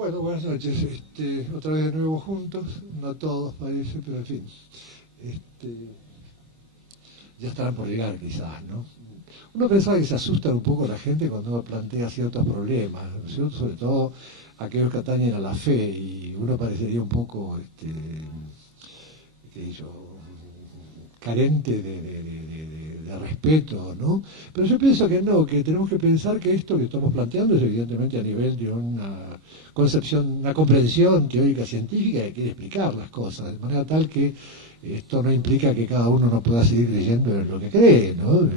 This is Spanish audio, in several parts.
Bueno, buenas noches. Otra vez de nuevo juntos, no todos parece, pero en fin. Este, ya estarán por llegar quizás, ¿no? Uno pensaba que se asustan un poco la gente cuando uno plantea ciertos problemas, ¿no es cierto? Sobre todo aquellos que atañen a la fe, y uno parecería un poco, qué sé yo, carente de respeto, ¿no? Pero yo pienso que no, que tenemos que pensar que esto que estamos planteando es evidentemente a nivel de una concepción, una comprensión teórica científica que quiere explicar las cosas, de manera tal que esto no implica que cada uno no pueda seguir creyendo en lo que cree, ¿no?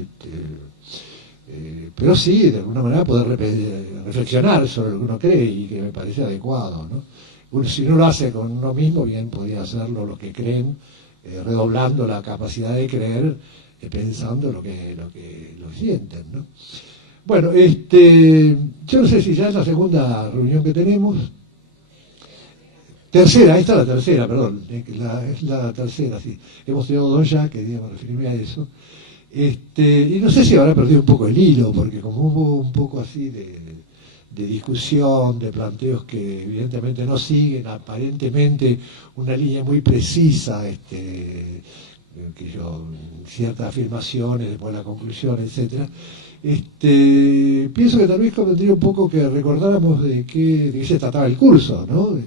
Pero sí, de alguna manera poder reflexionar sobre lo que uno cree y que me parece adecuado, ¿no? Si uno lo hace con uno mismo, bien podría hacerlo los que creen, redoblando la capacidad de creer, pensando lo que sienten, ¿no? Bueno, yo no sé si ya es la segunda reunión que tenemos. Tercera, esta es la tercera, perdón, es la tercera, sí. Hemos tenido dos ya, quería referirme a eso. Y no sé si habrá perdido un poco el hilo, porque como hubo un poco así de discusión, de planteos que evidentemente no siguen aparentemente una línea muy precisa, ciertas afirmaciones, después la conclusión, etcétera. Pienso que tal vez convendría un poco que recordáramos de qué se trataba el curso, ¿no?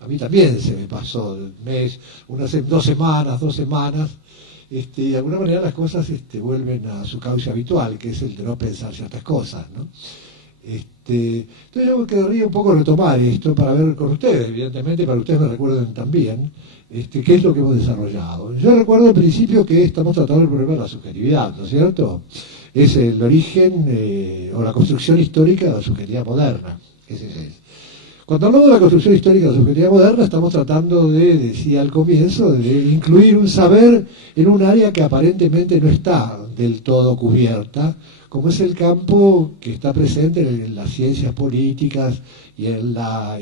A mí también se me pasó el mes, unas 2 semanas, y de alguna manera las cosas vuelven a su cauce habitual, que es el de no pensar ciertas cosas, ¿no? Entonces yo querría un poco retomar esto para ver con ustedes, evidentemente, para que ustedes me recuerden también qué es lo que hemos desarrollado. Yo recuerdo al principio que estamos tratando el problema de la subjetividad, ¿no es cierto? Es el origen o la construcción histórica de la subjetividad moderna. Ese es. Cuando hablamos de la construcción histórica de la subjetividad moderna, estamos tratando decía al comienzo, de incluir un saber en un área que aparentemente no está del todo cubierta, como es el campo que está presente en las ciencias políticas y en la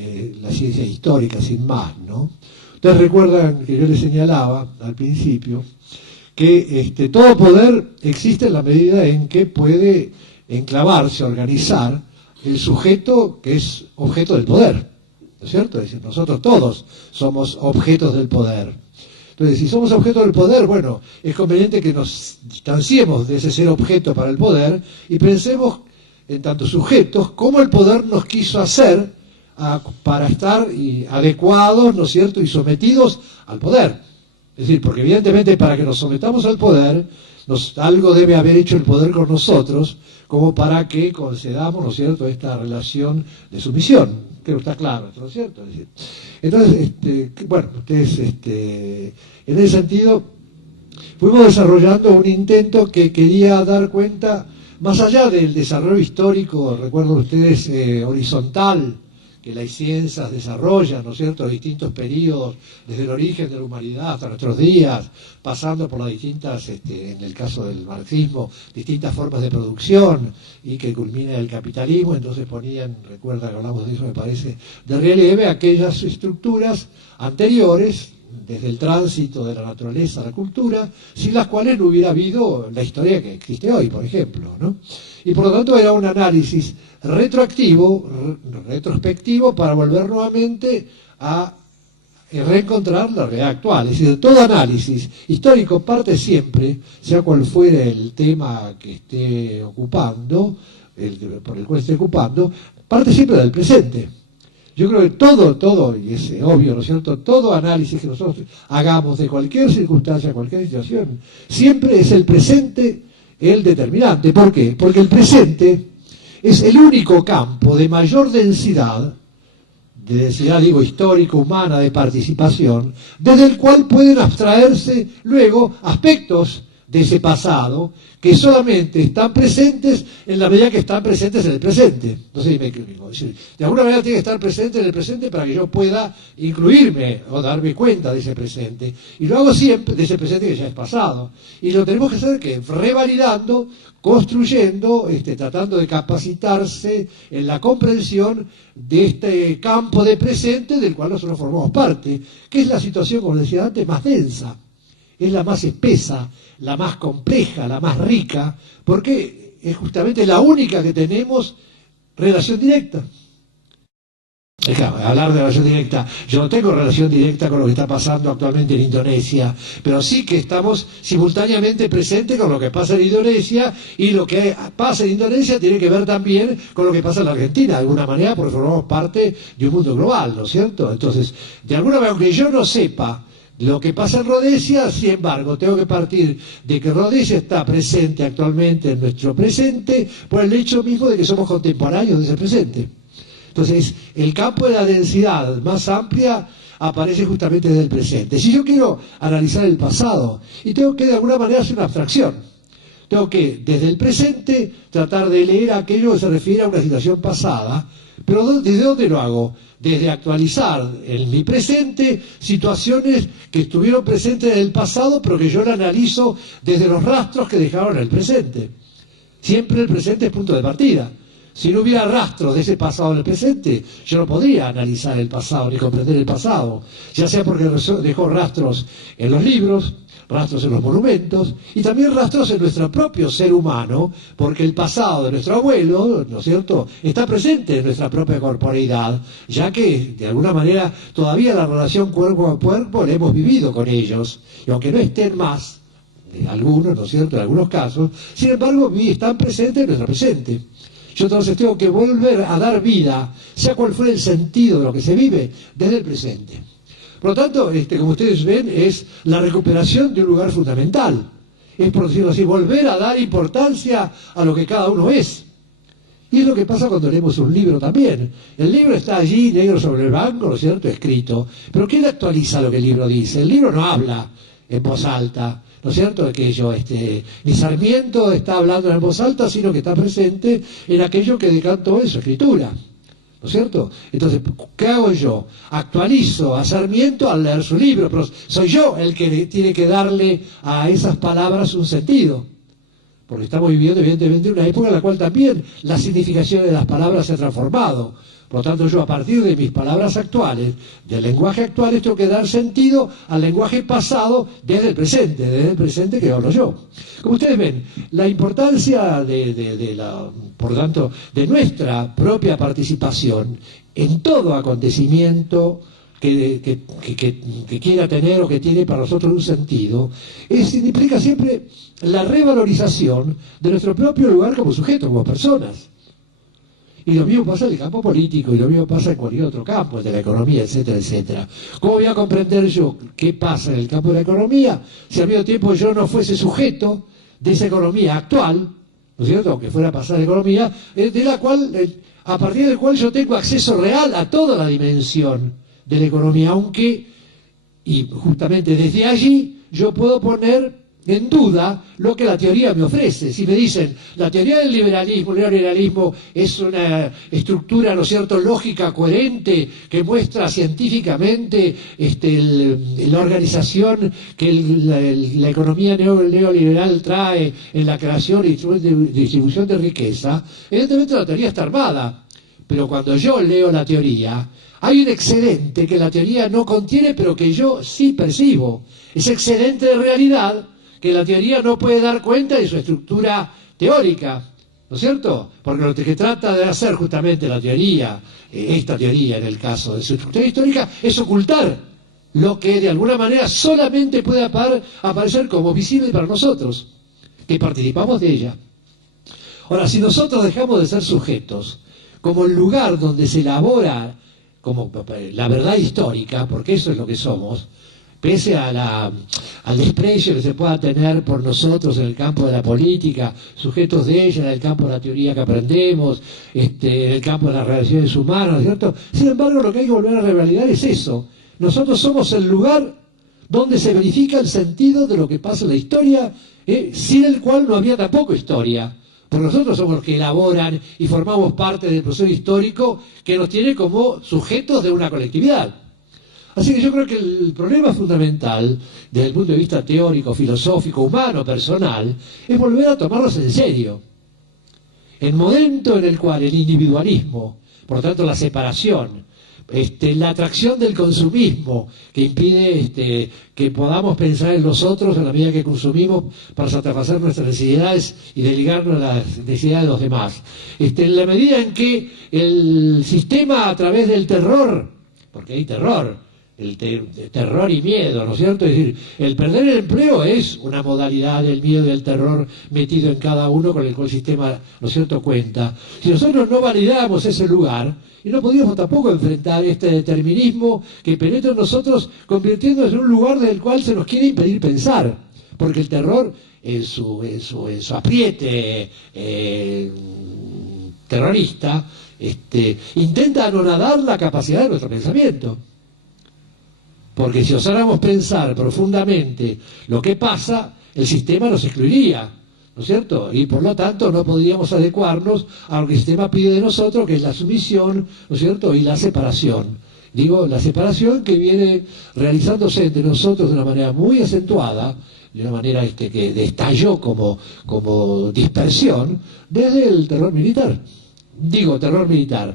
ciencia histórica, sin más, ¿no? Ustedes recuerdan que yo les señalaba al principio que todo poder existe en la medida en que puede enclavarse, organizar el sujeto que es objeto del poder, ¿no es cierto? Es decir, nosotros todos somos objetos del poder. Entonces, si somos objetos del poder, bueno, es conveniente que nos distanciemos de ese ser objeto para el poder y pensemos en tanto sujetos cómo el poder nos quiso hacer para estar adecuados, ¿no es cierto?, y sometidos al poder. Es decir, porque evidentemente para que nos sometamos al poder, algo debe haber hecho el poder con nosotros, como para que concedamos, ¿no es cierto?, esta relación de sumisión. Creo que está claro, ¿no es cierto? Es decir, entonces, bueno, ustedes, en ese sentido, fuimos desarrollando un intento que quería dar cuenta, más allá del desarrollo histórico, recuerdan ustedes, horizontal, que las ciencias desarrollan, ¿no es cierto?, distintos periodos, desde el origen de la humanidad hasta nuestros días, pasando por las distintas, en el caso del marxismo, distintas formas de producción, y que culmina el capitalismo. Entonces ponían, recuerda que hablamos de eso, me parece, de relieve aquellas estructuras anteriores, desde el tránsito de la naturaleza a la cultura, sin las cuales no hubiera habido la historia que existe hoy, por ejemplo, ¿no? Y por lo tanto era un análisis retrospectivo, para volver nuevamente a reencontrar la realidad actual. Es decir, todo análisis histórico parte siempre, sea cual fuere el tema que esté ocupando, por el cual esté ocupando, parte siempre del presente. Yo creo que todo, y es obvio, ¿no es cierto?, todo análisis que nosotros hagamos de cualquier circunstancia, cualquier situación, siempre es el presente el determinante. ¿Por qué? Porque el presente es el único campo de mayor densidad, digo, histórico, humana, de participación, desde el cual pueden abstraerse luego aspectos de ese pasado que solamente están presentes en la medida que están presentes en el presente. No sé si me explico. De alguna manera tiene que estar presente en el presente para que yo pueda incluirme o darme cuenta de ese presente. Y lo hago siempre de ese presente que ya es pasado. Y lo tenemos que hacer que revalidando, construyendo, tratando de capacitarse en la comprensión de este campo de presente del cual nosotros formamos parte, que es la situación, como decía antes, más densa. Es la más espesa, la más compleja, la más rica, porque es justamente la única que tenemos relación directa. Claro, hablar de relación directa, yo no tengo relación directa con lo que está pasando actualmente en Indonesia, pero sí que estamos simultáneamente presentes con lo que pasa en Indonesia, y lo que pasa en Indonesia tiene que ver también con lo que pasa en la Argentina, de alguna manera, porque formamos parte de un mundo global, ¿no es cierto? Entonces, de alguna manera, aunque yo no sepa lo que pasa en Rhodesia, sin embargo, tengo que partir de que Rhodesia está presente actualmente en nuestro presente por el hecho mismo de que somos contemporáneos de ese presente. Entonces, el campo de la densidad más amplia aparece justamente desde el presente. Si yo quiero analizar el pasado, y tengo que de alguna manera hacer una abstracción, tengo que desde el presente tratar de leer aquello que se refiere a una situación pasada, pero ¿desde dónde lo hago? Desde actualizar en mi presente situaciones que estuvieron presentes en el pasado, pero que yo la analizo desde los rastros que dejaron en el presente. Siempre el presente es punto de partida. Si no hubiera rastros de ese pasado en el presente, yo no podría analizar el pasado ni comprender el pasado, ya sea porque dejó rastros en los libros, rastros en los monumentos, y también rastros en nuestro propio ser humano, porque el pasado de nuestro abuelo, ¿no es cierto?, está presente en nuestra propia corporeidad, ya que de alguna manera todavía la relación cuerpo a cuerpo la hemos vivido con ellos, y aunque no estén más, de algunos, ¿no es cierto?, en algunos casos, sin embargo están presentes en nuestro presente. Yo entonces tengo que volver a dar vida, sea cual fuera el sentido de lo que se vive, desde el presente. Por lo tanto, como ustedes ven, es la recuperación de un lugar fundamental. Es, por decirlo así, volver a dar importancia a lo que cada uno es. Y es lo que pasa cuando leemos un libro también. El libro está allí, negro sobre el blanco, ¿no es cierto?, escrito. Pero ¿quién actualiza lo que el libro dice? El libro no habla en voz alta, ¿no es cierto?, que ni Sarmiento está hablando en voz alta, sino que está presente en aquello que decantó en su escritura, ¿no es cierto? Entonces, ¿qué hago yo? Actualizo a Sarmiento al leer su libro, pero soy yo el que tiene que darle a esas palabras un sentido, porque estamos viviendo evidentemente una época en la cual también la significación de las palabras se ha transformado. Por lo tanto, yo a partir de mis palabras actuales, del lenguaje actual, tengo que dar sentido al lenguaje pasado desde el presente que hablo yo. Como ustedes ven, la importancia por tanto, de nuestra propia participación en todo acontecimiento que quiera tener o que tiene para nosotros un sentido, implica siempre la revalorización de nuestro propio lugar como sujeto, como personas. Y lo mismo pasa en el campo político, y lo mismo pasa en cualquier otro campo, el de la economía, etcétera, etcétera. ¿Cómo voy a comprender yo qué pasa en el campo de la economía si al mismo tiempo yo no fuese sujeto de esa economía actual, ¿no es cierto?, aunque fuera a pasar la economía, de la cual, a partir del cual yo tengo acceso real a toda la dimensión de la economía, aunque, y justamente desde allí, yo puedo poner en duda lo que la teoría me ofrece. Si me dicen, la teoría del liberalismo, el neoliberalismo es una estructura, ¿no es cierto?, lógica, coherente, que muestra científicamente la organización que la economía neoliberal trae en la creación y distribución de riqueza, evidentemente la teoría está armada. Pero cuando yo leo la teoría, hay un excedente que la teoría no contiene, pero que yo sí percibo. Ese excedente de realidad que la teoría no puede dar cuenta de su estructura teórica, ¿no es cierto? Porque lo que trata de hacer justamente la teoría, esta teoría en el caso de su estructura histórica, es ocultar lo que de alguna manera solamente puede aparecer como visible para nosotros, que participamos de ella. Ahora, si nosotros dejamos de ser sujetos como el lugar donde se elabora como la verdad histórica, porque eso es lo que somos, pese al desprecio que se pueda tener por nosotros en el campo de la política, sujetos de ella, en el campo de la teoría que aprendemos, en el campo de las relaciones humanas, ¿no es cierto? Sin embargo, lo que hay que volver a revalidar es eso. Nosotros somos el lugar donde se verifica el sentido de lo que pasa en la historia, sin el cual no había tampoco historia. Porque nosotros somos los que elaboran y formamos parte del proceso histórico que nos tiene como sujetos de una colectividad. Así que yo creo que el problema fundamental, desde el punto de vista teórico, filosófico, humano, personal, es volver a tomarlos en serio. El momento en el cual el individualismo, por lo tanto la separación, la atracción del consumismo, que impide que podamos pensar en los otros a la medida que consumimos para satisfacer nuestras necesidades y delegarnos a las necesidades de los demás. En la medida en que el sistema, a través del terror, porque hay terror, terror y miedo, ¿no es cierto? Es decir, el perder el empleo es una modalidad del miedo y del terror metido en cada uno, con el cual el sistema, ¿no es cierto?, cuenta. Si nosotros no validamos ese lugar, y no podríamos tampoco enfrentar este determinismo que penetra en nosotros, convirtiéndose en un lugar del cual se nos quiere impedir pensar, porque el terror en su apriete terrorista intenta anonadar la capacidad de nuestro pensamiento. Porque si osáramos pensar profundamente lo que pasa, el sistema nos excluiría, ¿no es cierto? Y por lo tanto no podríamos adecuarnos a lo que el sistema pide de nosotros, que es la sumisión, ¿no es cierto?, y la separación. Digo, la separación que viene realizándose entre nosotros de una manera muy acentuada, de una manera que estalló como dispersión, desde el terror militar. Digo, terror militar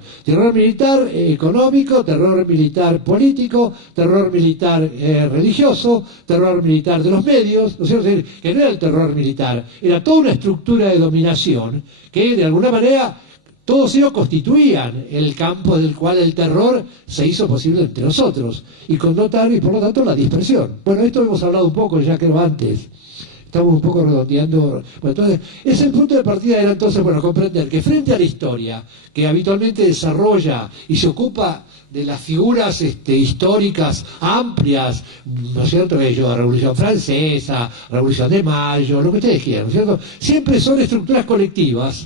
económico, terror militar político, terror militar religioso, terror militar de los medios, ¿no es cierto? Que no era el terror militar, era toda una estructura de dominación que de alguna manera todos ellos constituían el campo del cual el terror se hizo posible entre nosotros, y por lo tanto la dispersión. Bueno, esto hemos hablado un poco ya creo antes. Estamos un poco redondeando. Bueno, entonces, ese punto de partida era entonces, bueno, comprender que frente a la historia, que habitualmente desarrolla y se ocupa de las figuras históricas amplias, ¿no es cierto? La Revolución Francesa, Revolución de Mayo, lo que ustedes quieran, ¿no es cierto? Siempre son estructuras colectivas,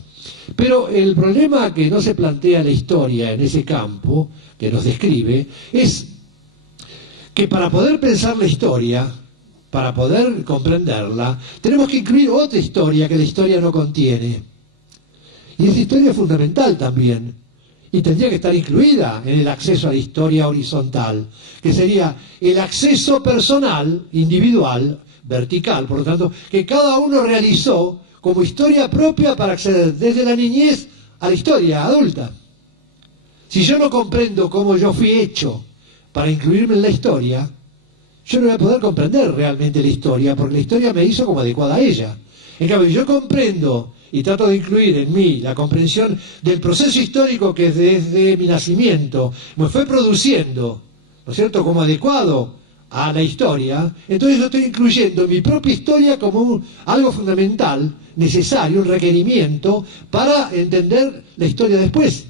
pero el problema que no se plantea la historia en ese campo, que nos describe, es que para poder pensar la historia, para poder comprenderla, tenemos que incluir otra historia que la historia no contiene. Y esa historia es fundamental también. Y tendría que estar incluida en el acceso a la historia horizontal, que sería el acceso personal, individual, vertical, por lo tanto, que cada uno realizó como historia propia para acceder desde la niñez a la historia adulta. Si yo no comprendo cómo yo fui hecho para incluirme en la historia, yo no voy a poder comprender realmente la historia, porque la historia me hizo como adecuada a ella. En cambio, yo comprendo y trato de incluir en mí la comprensión del proceso histórico que desde mi nacimiento me fue produciendo, ¿no es cierto?, como adecuado a la historia, entonces yo estoy incluyendo mi propia historia como algo fundamental, necesario, un requerimiento para entender la historia después.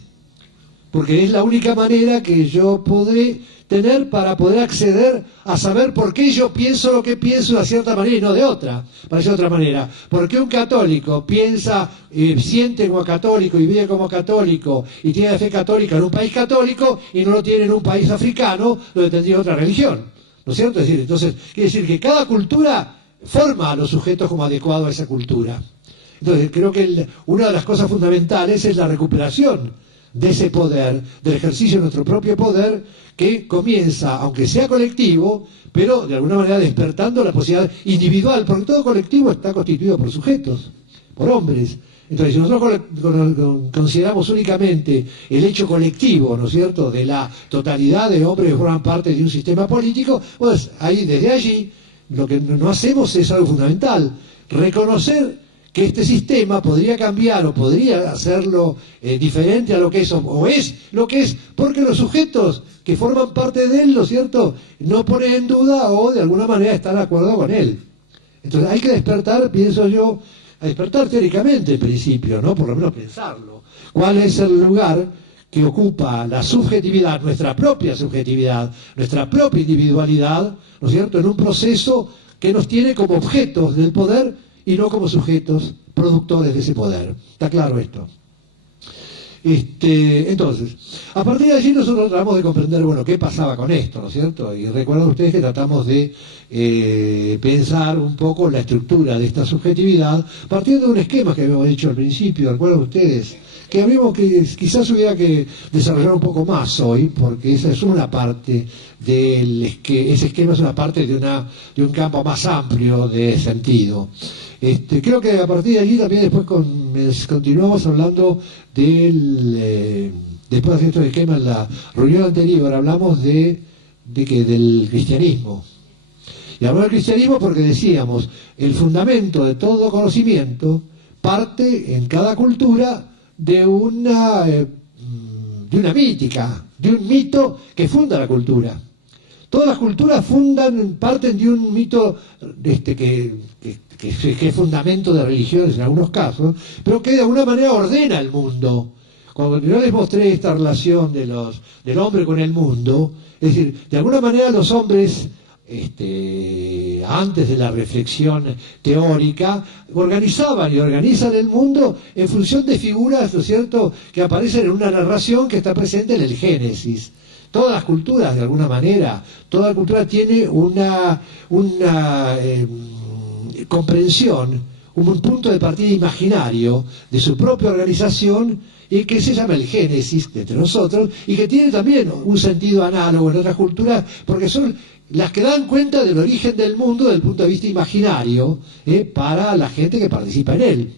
Porque es la única manera que yo podré tener para poder acceder a saber por qué yo pienso lo que pienso de una cierta manera y no de otra, para decir de otra manera. ¿Por qué un católico piensa, siente como católico y vive como católico y tiene la fe católica en un país católico y no lo tiene en un país africano donde tendría otra religión? ¿No es cierto? Es decir, entonces, quiere decir que cada cultura forma a los sujetos como adecuado a esa cultura. Entonces, creo que una de las cosas fundamentales es la recuperación de ese poder, del ejercicio de nuestro propio poder, que comienza, aunque sea colectivo, pero de alguna manera despertando la posibilidad individual, porque todo colectivo está constituido por sujetos, por hombres. Entonces, si nosotros consideramos únicamente el hecho colectivo, ¿no es cierto?, de la totalidad de hombres que forman parte de un sistema político, pues ahí, desde allí, lo que no hacemos es algo fundamental, reconocer que este sistema podría cambiar o podría hacerlo diferente a lo que es o es lo que es, porque los sujetos que forman parte de él, ¿no es cierto?, no ponen en duda o de alguna manera están de acuerdo con él. Entonces hay que despertar, pienso yo, a despertar teóricamente en principio, ¿no?, por lo menos pensarlo. ¿Cuál es el lugar que ocupa la subjetividad, nuestra propia subjetividad, nuestra propia individualidad, ¿no es cierto?, en un proceso que nos tiene como objetos del poder y no como sujetos productores de ese poder? ¿Está claro esto? Entonces, a partir de allí nosotros tratamos de comprender, bueno, qué pasaba con esto, ¿no es cierto? Y recuerdan ustedes que tratamos de pensar un poco la estructura de esta subjetividad, partiendo de un esquema que habíamos dicho al principio, ¿recuerdan ustedes? Que habíamos que quizás hubiera que desarrollar un poco más hoy, porque esa es una parte ese esquema es una parte de un campo más amplio de sentido. Creo que a partir de allí también después continuamos hablando del después de estos esquemas, en la reunión anterior hablamos del cristianismo. Y hablamos del cristianismo porque decíamos, el fundamento de todo conocimiento parte en cada cultura de una mítica, de un mito que funda la cultura. Todas las culturas parten de un mito que es fundamento de religiones en algunos casos, pero que de alguna manera ordena el mundo. Cuando yo les mostré esta relación del hombre con el mundo, es decir, de alguna manera los hombres, antes de la reflexión teórica, organizaban y organizan el mundo en función de figuras, ¿no es cierto?, que aparecen en una narración que está presente en el Génesis. Todas las culturas, de alguna manera, toda cultura tiene una comprensión, un punto de partida imaginario de su propia organización, y que se llama el Génesis de entre nosotros, y que tiene también un sentido análogo en otras culturas, porque son las que dan cuenta del origen del mundo desde el punto de vista imaginario, para la gente que participa en él.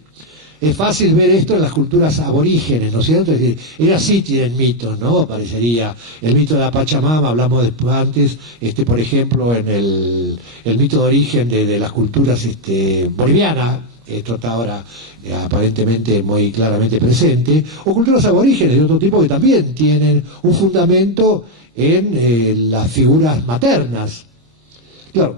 Es fácil ver esto en las culturas aborígenes, ¿no es cierto? Es decir, ellas sí tienen mitos, ¿no? Aparecería el mito de la Pachamama, hablamos después antes, por ejemplo, en el mito de origen de las culturas bolivianas, esto está ahora aparentemente muy claramente presente, o culturas aborígenes de otro tipo que también tienen un fundamento en las figuras maternas. Claro,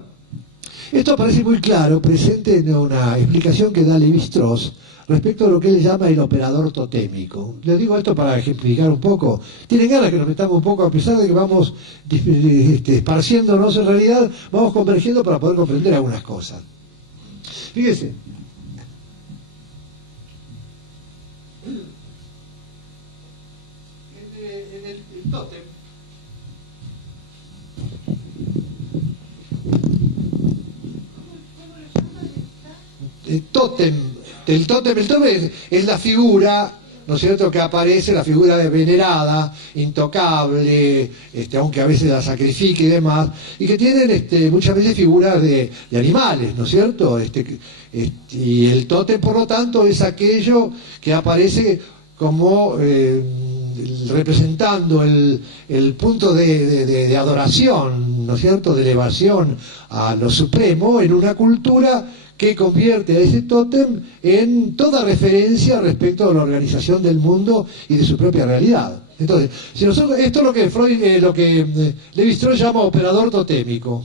esto aparece muy claro, presente en una explicación que da Lévi-Strauss respecto a lo que él llama el operador totémico. Les digo esto para ejemplificar un poco. Tienen ganas que nos metamos un poco, a pesar de que vamos esparciéndonos, en realidad vamos convergiendo para poder comprender algunas cosas. Fíjense. En el tótem. El tótem es la figura, ¿no es cierto?, que aparece, la figura de venerada, intocable, aunque a veces la sacrifique y demás, y que tienen muchas veces figuras de animales, ¿no es cierto? Y el tótem, por lo tanto, es aquello que aparece como representando el punto de adoración, ¿no es cierto?, de elevación a lo supremo en una cultura que convierte a ese tótem en toda referencia respecto a la organización del mundo y de su propia realidad. Entonces, esto es lo que Lévi-Strauss llama operador totémico.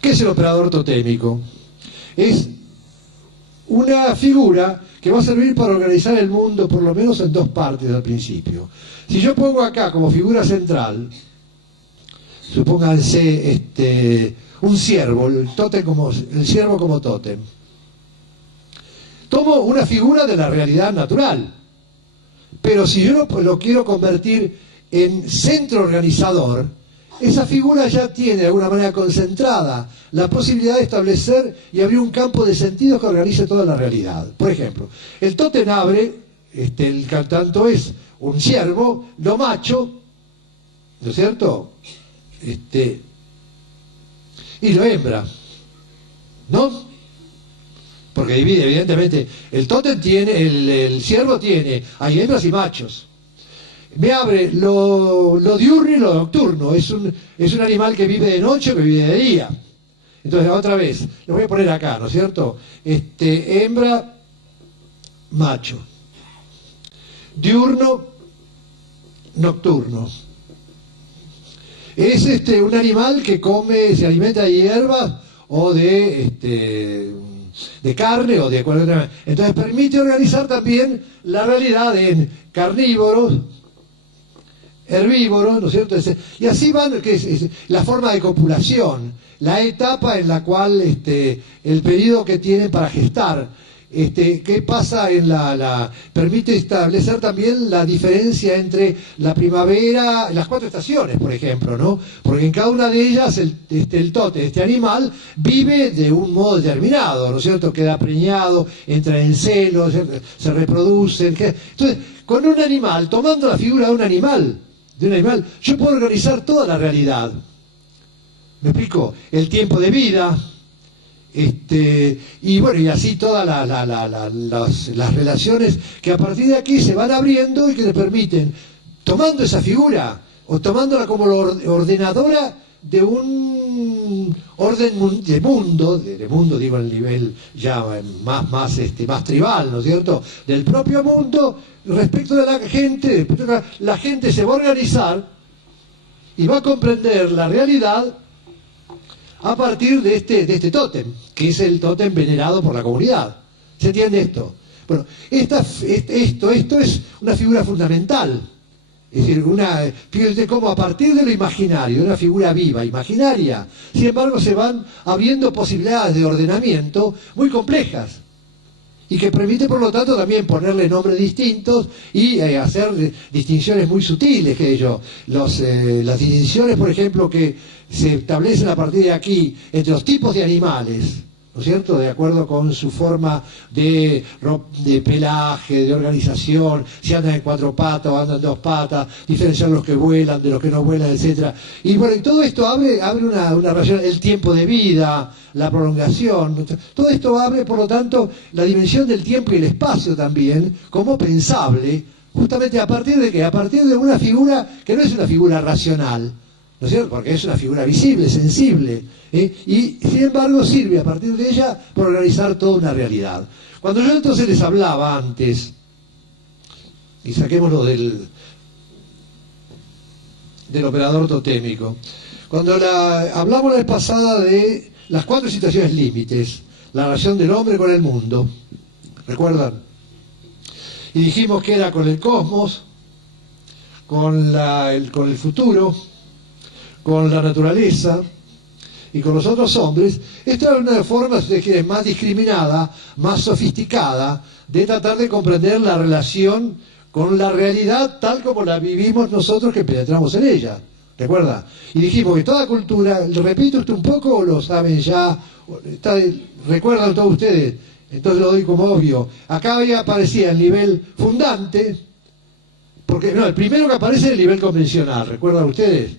¿Qué es el operador totémico? Es una figura que va a servir para organizar el mundo, por lo menos en dos partes al principio. Si yo pongo acá como figura central, supónganse un ciervo, el ciervo como tótem. Tomo una figura de la realidad natural, pero si yo lo quiero convertir en centro organizador, esa figura ya tiene de alguna manera concentrada la posibilidad de establecer y abrir un campo de sentidos que organice toda la realidad. Por ejemplo, el tótem abre, el tanto es un ciervo, lo macho, ¿no es cierto?, y lo hembra, ¿no? Porque divide, evidentemente, el tótem tiene, el ciervo tiene, hay hembras y machos. Me abre lo diurno y lo nocturno, es un animal que vive de noche o que vive de día. Entonces, otra vez, lo voy a poner acá, ¿no es cierto? Hembra, macho. Diurno, nocturno. Es un animal que se alimenta de hierbas o de carne o de cualquier otra. Entonces permite organizar también la realidad en carnívoros, herbívoros, ¿no es cierto? Y así van, que es la forma de copulación, la etapa en la cual el periodo que tienen para gestar. ¿Qué pasa permite establecer también la diferencia entre la primavera, las 4 estaciones, por ejemplo, ¿no? Porque en cada una de ellas el tótem, animal, vive de un modo determinado, ¿no es cierto? Queda preñado, entra en celo, se reproduce. Entonces, con un animal, tomando la figura de un animal, yo puedo organizar toda la realidad. ¿Me explico? El tiempo de vida, Y bueno, y así todas las relaciones que a partir de aquí se van abriendo y que le permiten, tomando esa figura o tomándola como la ordenadora de un orden de mundo digo en el nivel ya más tribal, ¿no es cierto?, del propio mundo respecto de la gente se va a organizar y va a comprender la realidad a partir de este tótem, que es el tótem venerado por la comunidad. ¿Se entiende esto? Bueno, esto es una figura fundamental. Es decir, fíjense cómo a partir de lo imaginario, de una figura viva, imaginaria, sin embargo se van abriendo posibilidades de ordenamiento muy complejas y que permite por lo tanto también ponerle nombres distintos y hacer distinciones muy sutiles, las distinciones, por ejemplo, que se establecen a partir de aquí entre los tipos de animales, ¿no es cierto?, de acuerdo con su forma de pelaje, de organización, si andan en 4 patas o andan en 2 patas, diferenciar los que vuelan de los que no vuelan, etcétera. Y bueno, y todo esto abre una relación, el tiempo de vida, la prolongación, todo esto abre, por lo tanto, la dimensión del tiempo y el espacio también, como pensable, justamente a partir de ¿qué? A partir de una figura que no es una figura racional, ¿no es cierto?, porque es una figura visible, sensible, y sin embargo sirve a partir de ella para organizar toda una realidad. Cuando yo entonces les hablaba antes, y saquémoslo del operador totémico, cuando hablamos la vez pasada de las 4 situaciones límites, la relación del hombre con el mundo, ¿recuerdan? Y dijimos que era con el cosmos, con el futuro, con la naturaleza y con los otros hombres. Esta es una forma, si ustedes quieren, más discriminada, más sofisticada, de tratar de comprender la relación con la realidad tal como la vivimos nosotros que penetramos en ella. ¿Recuerda? Y dijimos que toda cultura, repito esto un poco o lo saben ya, recuerdan todos ustedes, entonces lo doy como obvio. Acá aparecía el nivel fundante, porque no, el primero que aparece es el nivel convencional, ¿recuerdan ustedes?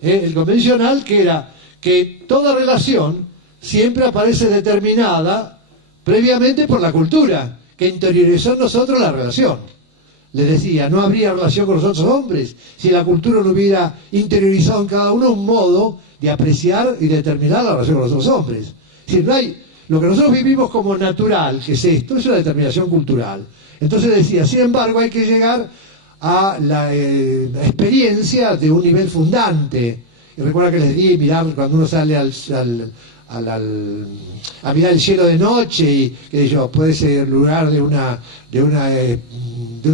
El convencional, que era que toda relación siempre aparece determinada previamente por la cultura, que interiorizó en nosotros la relación. Les decía, no habría relación con los otros hombres si la cultura no hubiera interiorizado en cada uno un modo de apreciar y determinar la relación con los otros hombres. Es decir, no hay, lo que nosotros vivimos como natural, que es esto, es una determinación cultural. Entonces decía, sin embargo, hay que llegar a la experiencia de un nivel fundante. Y recuerda que les di mirar cuando uno sale a mirar el cielo de noche y puede ser el lugar de un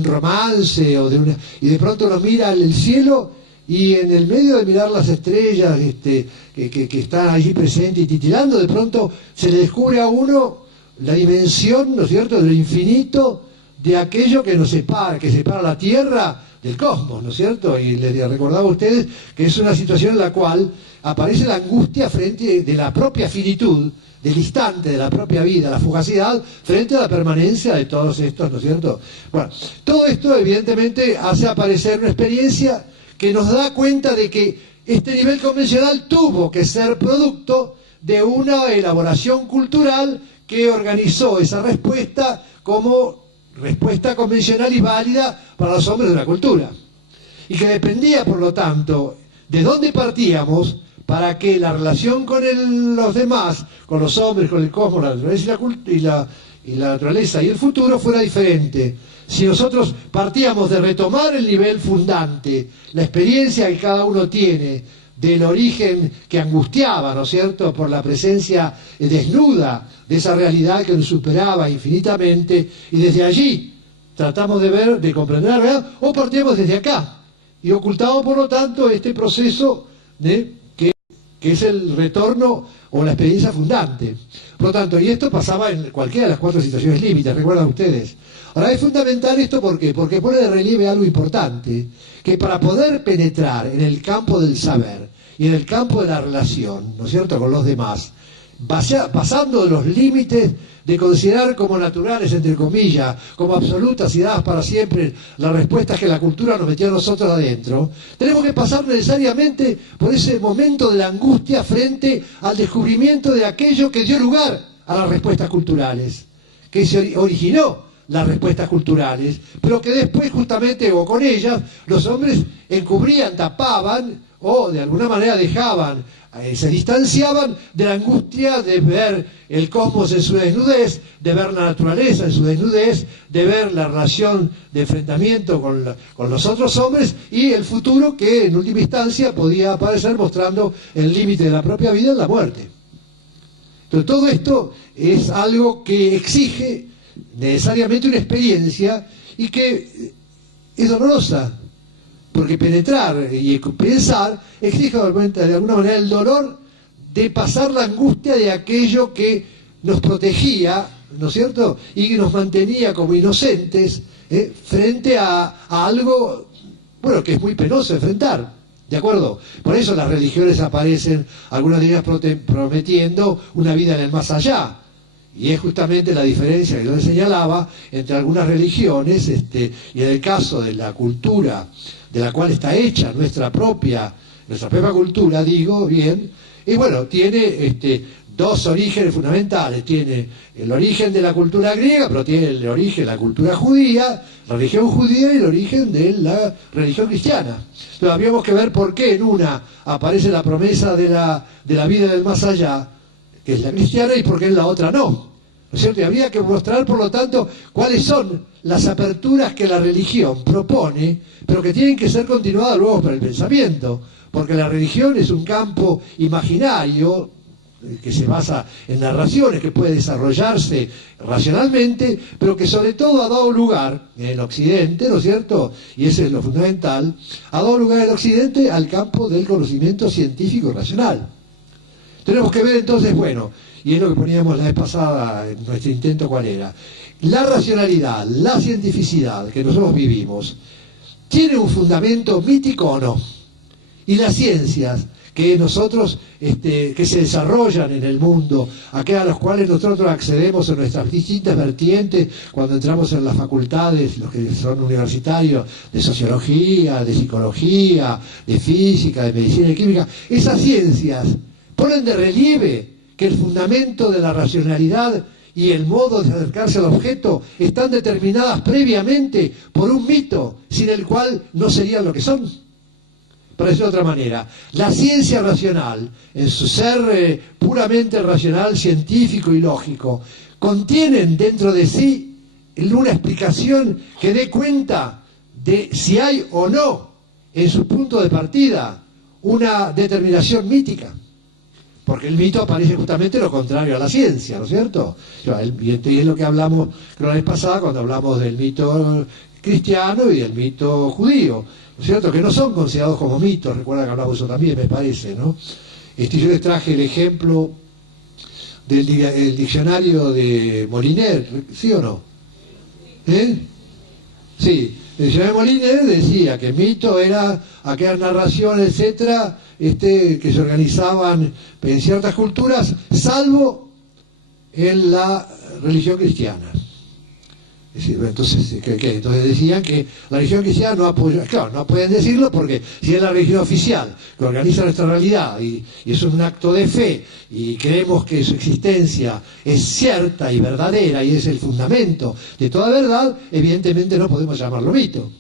romance y de pronto uno mira el cielo y en el medio de mirar las estrellas que están allí presentes y titilando, de pronto se le descubre a uno la dimensión, ¿no es cierto?, de lo infinito de aquello que nos separa, que separa la Tierra del cosmos, ¿no es cierto? Y les recordaba a ustedes que es una situación en la cual aparece la angustia frente de la propia finitud, del instante, de la propia vida, la fugacidad, frente a la permanencia de todos estos, ¿no es cierto? Bueno, todo esto evidentemente hace aparecer una experiencia que nos da cuenta de que este nivel convencional tuvo que ser producto de una elaboración cultural que organizó esa respuesta como respuesta convencional y válida para los hombres de la cultura, y que dependía, por lo tanto, de dónde partíamos para que la relación con los demás, con los hombres, con el cosmos, la naturaleza y la naturaleza y el futuro fuera diferente. Si nosotros partíamos de retomar el nivel fundante, la experiencia que cada uno tiene del origen que angustiaba, ¿no es cierto?, por la presencia desnuda de esa realidad que nos superaba infinitamente, y desde allí tratamos de ver, de comprender la realidad, o partimos desde acá, y ocultamos por lo tanto este proceso que es el retorno o la experiencia fundante. Por lo tanto, y esto pasaba en cualquiera de las 4 situaciones límites, ¿recuerdan ustedes? Ahora es fundamental esto, ¿por qué? Porque pone de relieve algo importante, que para poder penetrar en el campo del saber y en el campo de la relación, ¿no es cierto?, con los demás, pasando los límites de considerar como naturales, entre comillas, como absolutas y dadas para siempre las respuestas que la cultura nos metió a nosotros adentro, tenemos que pasar necesariamente por ese momento de la angustia frente al descubrimiento de aquello que dio lugar a las respuestas culturales, que se originó las respuestas culturales, pero que después justamente, o con ellas, los hombres encubrían, tapaban, o de alguna manera dejaban, se distanciaban de la angustia de ver el cosmos en su desnudez, de ver la naturaleza en su desnudez, de ver la relación de enfrentamiento con los otros hombres y el futuro que en última instancia podía aparecer mostrando el límite de la propia vida en la muerte. Entonces todo esto es algo que exige necesariamente una experiencia y que es dolorosa, porque penetrar y pensar exige de alguna manera el dolor de pasar la angustia de aquello que nos protegía, ¿no es cierto?, y que nos mantenía como inocentes frente a algo, bueno, que es muy penoso enfrentar, ¿de acuerdo? Por eso las religiones aparecen, algunas de ellas prometiendo una vida en el más allá. Y es justamente la diferencia que yo les señalaba entre algunas religiones y en el caso de la cultura de la cual está hecha nuestra propia cultura, digo bien, y bueno, tiene dos orígenes fundamentales. Tiene el origen de la cultura griega, pero tiene el origen de la cultura judía, la religión judía y el origen de la religión cristiana. Entonces habríamos que ver por qué en una aparece la promesa de la vida del más allá, que es la cristiana, y por qué en la otra no. ¿No es cierto? Y habría que mostrar, por lo tanto, cuáles son las aperturas que la religión propone, pero que tienen que ser continuadas luego por el pensamiento, porque la religión es un campo imaginario que se basa en narraciones, que puede desarrollarse racionalmente, pero que sobre todo ha dado lugar en el Occidente, ¿no es cierto?, y ese es lo fundamental, ha dado lugar en el Occidente al campo del conocimiento científico y racional. Tenemos que ver entonces, bueno, y es lo que poníamos la vez pasada en nuestro intento, ¿cuál era? La racionalidad, la cientificidad que nosotros vivimos, ¿tiene un fundamento mítico o no? Y las ciencias que nosotros, que se desarrollan en el mundo, aquellas a las cuales nosotros accedemos en nuestras distintas vertientes cuando entramos en las facultades, los que son universitarios, de sociología, de psicología, de física, de medicina y química, esas ciencias ponen de relieve que el fundamento de la racionalidad y el modo de acercarse al objeto están determinadas previamente por un mito sin el cual no serían lo que son. Para decirlo de otra manera, la ciencia racional, en su ser puramente racional, científico y lógico, contienen dentro de sí una explicación que dé cuenta de si hay o no en su punto de partida una determinación mítica. Porque el mito aparece justamente lo contrario a la ciencia, ¿no es cierto? Y es lo que hablamos, creo, la vez pasada cuando hablamos del mito cristiano y del mito judío, ¿no es cierto? Que no son considerados como mitos, recuerda que hablamos eso también, me parece, ¿no? Yo les traje el ejemplo del diccionario de Moliner, ¿sí o no? Sí, el diccionario de Moliner decía que mito era aquellas narraciones, etcétera, que se organizaban en ciertas culturas, salvo en la religión cristiana. Es decir, entonces, entonces decían que la religión cristiana no apoya, claro, no pueden decirlo porque si es la religión oficial que organiza nuestra realidad y eso es un acto de fe y creemos que su existencia es cierta y verdadera y es el fundamento de toda verdad, evidentemente no podemos llamarlo mito.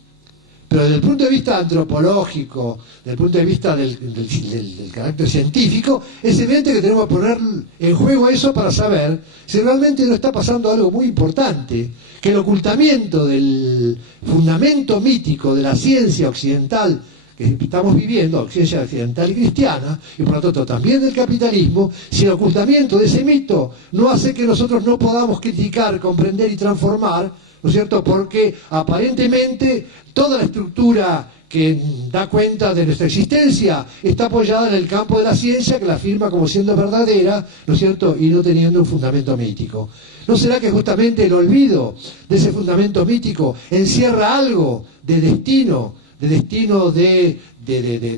Pero desde el punto de vista antropológico, desde el punto de vista del carácter científico, es evidente que tenemos que poner en juego eso para saber si realmente no está pasando algo muy importante, que el ocultamiento del fundamento mítico de la ciencia occidental que estamos viviendo, ciencia occidental y cristiana, y por lo tanto también del capitalismo, si el ocultamiento de ese mito no hace que nosotros no podamos criticar, comprender y transformar, ¿no es cierto?, porque aparentemente toda la estructura que da cuenta de nuestra existencia está apoyada en el campo de la ciencia, que la afirma como siendo verdadera, ¿no es cierto?, y no teniendo un fundamento mítico. ¿No será que justamente el olvido de ese fundamento mítico encierra algo de destino de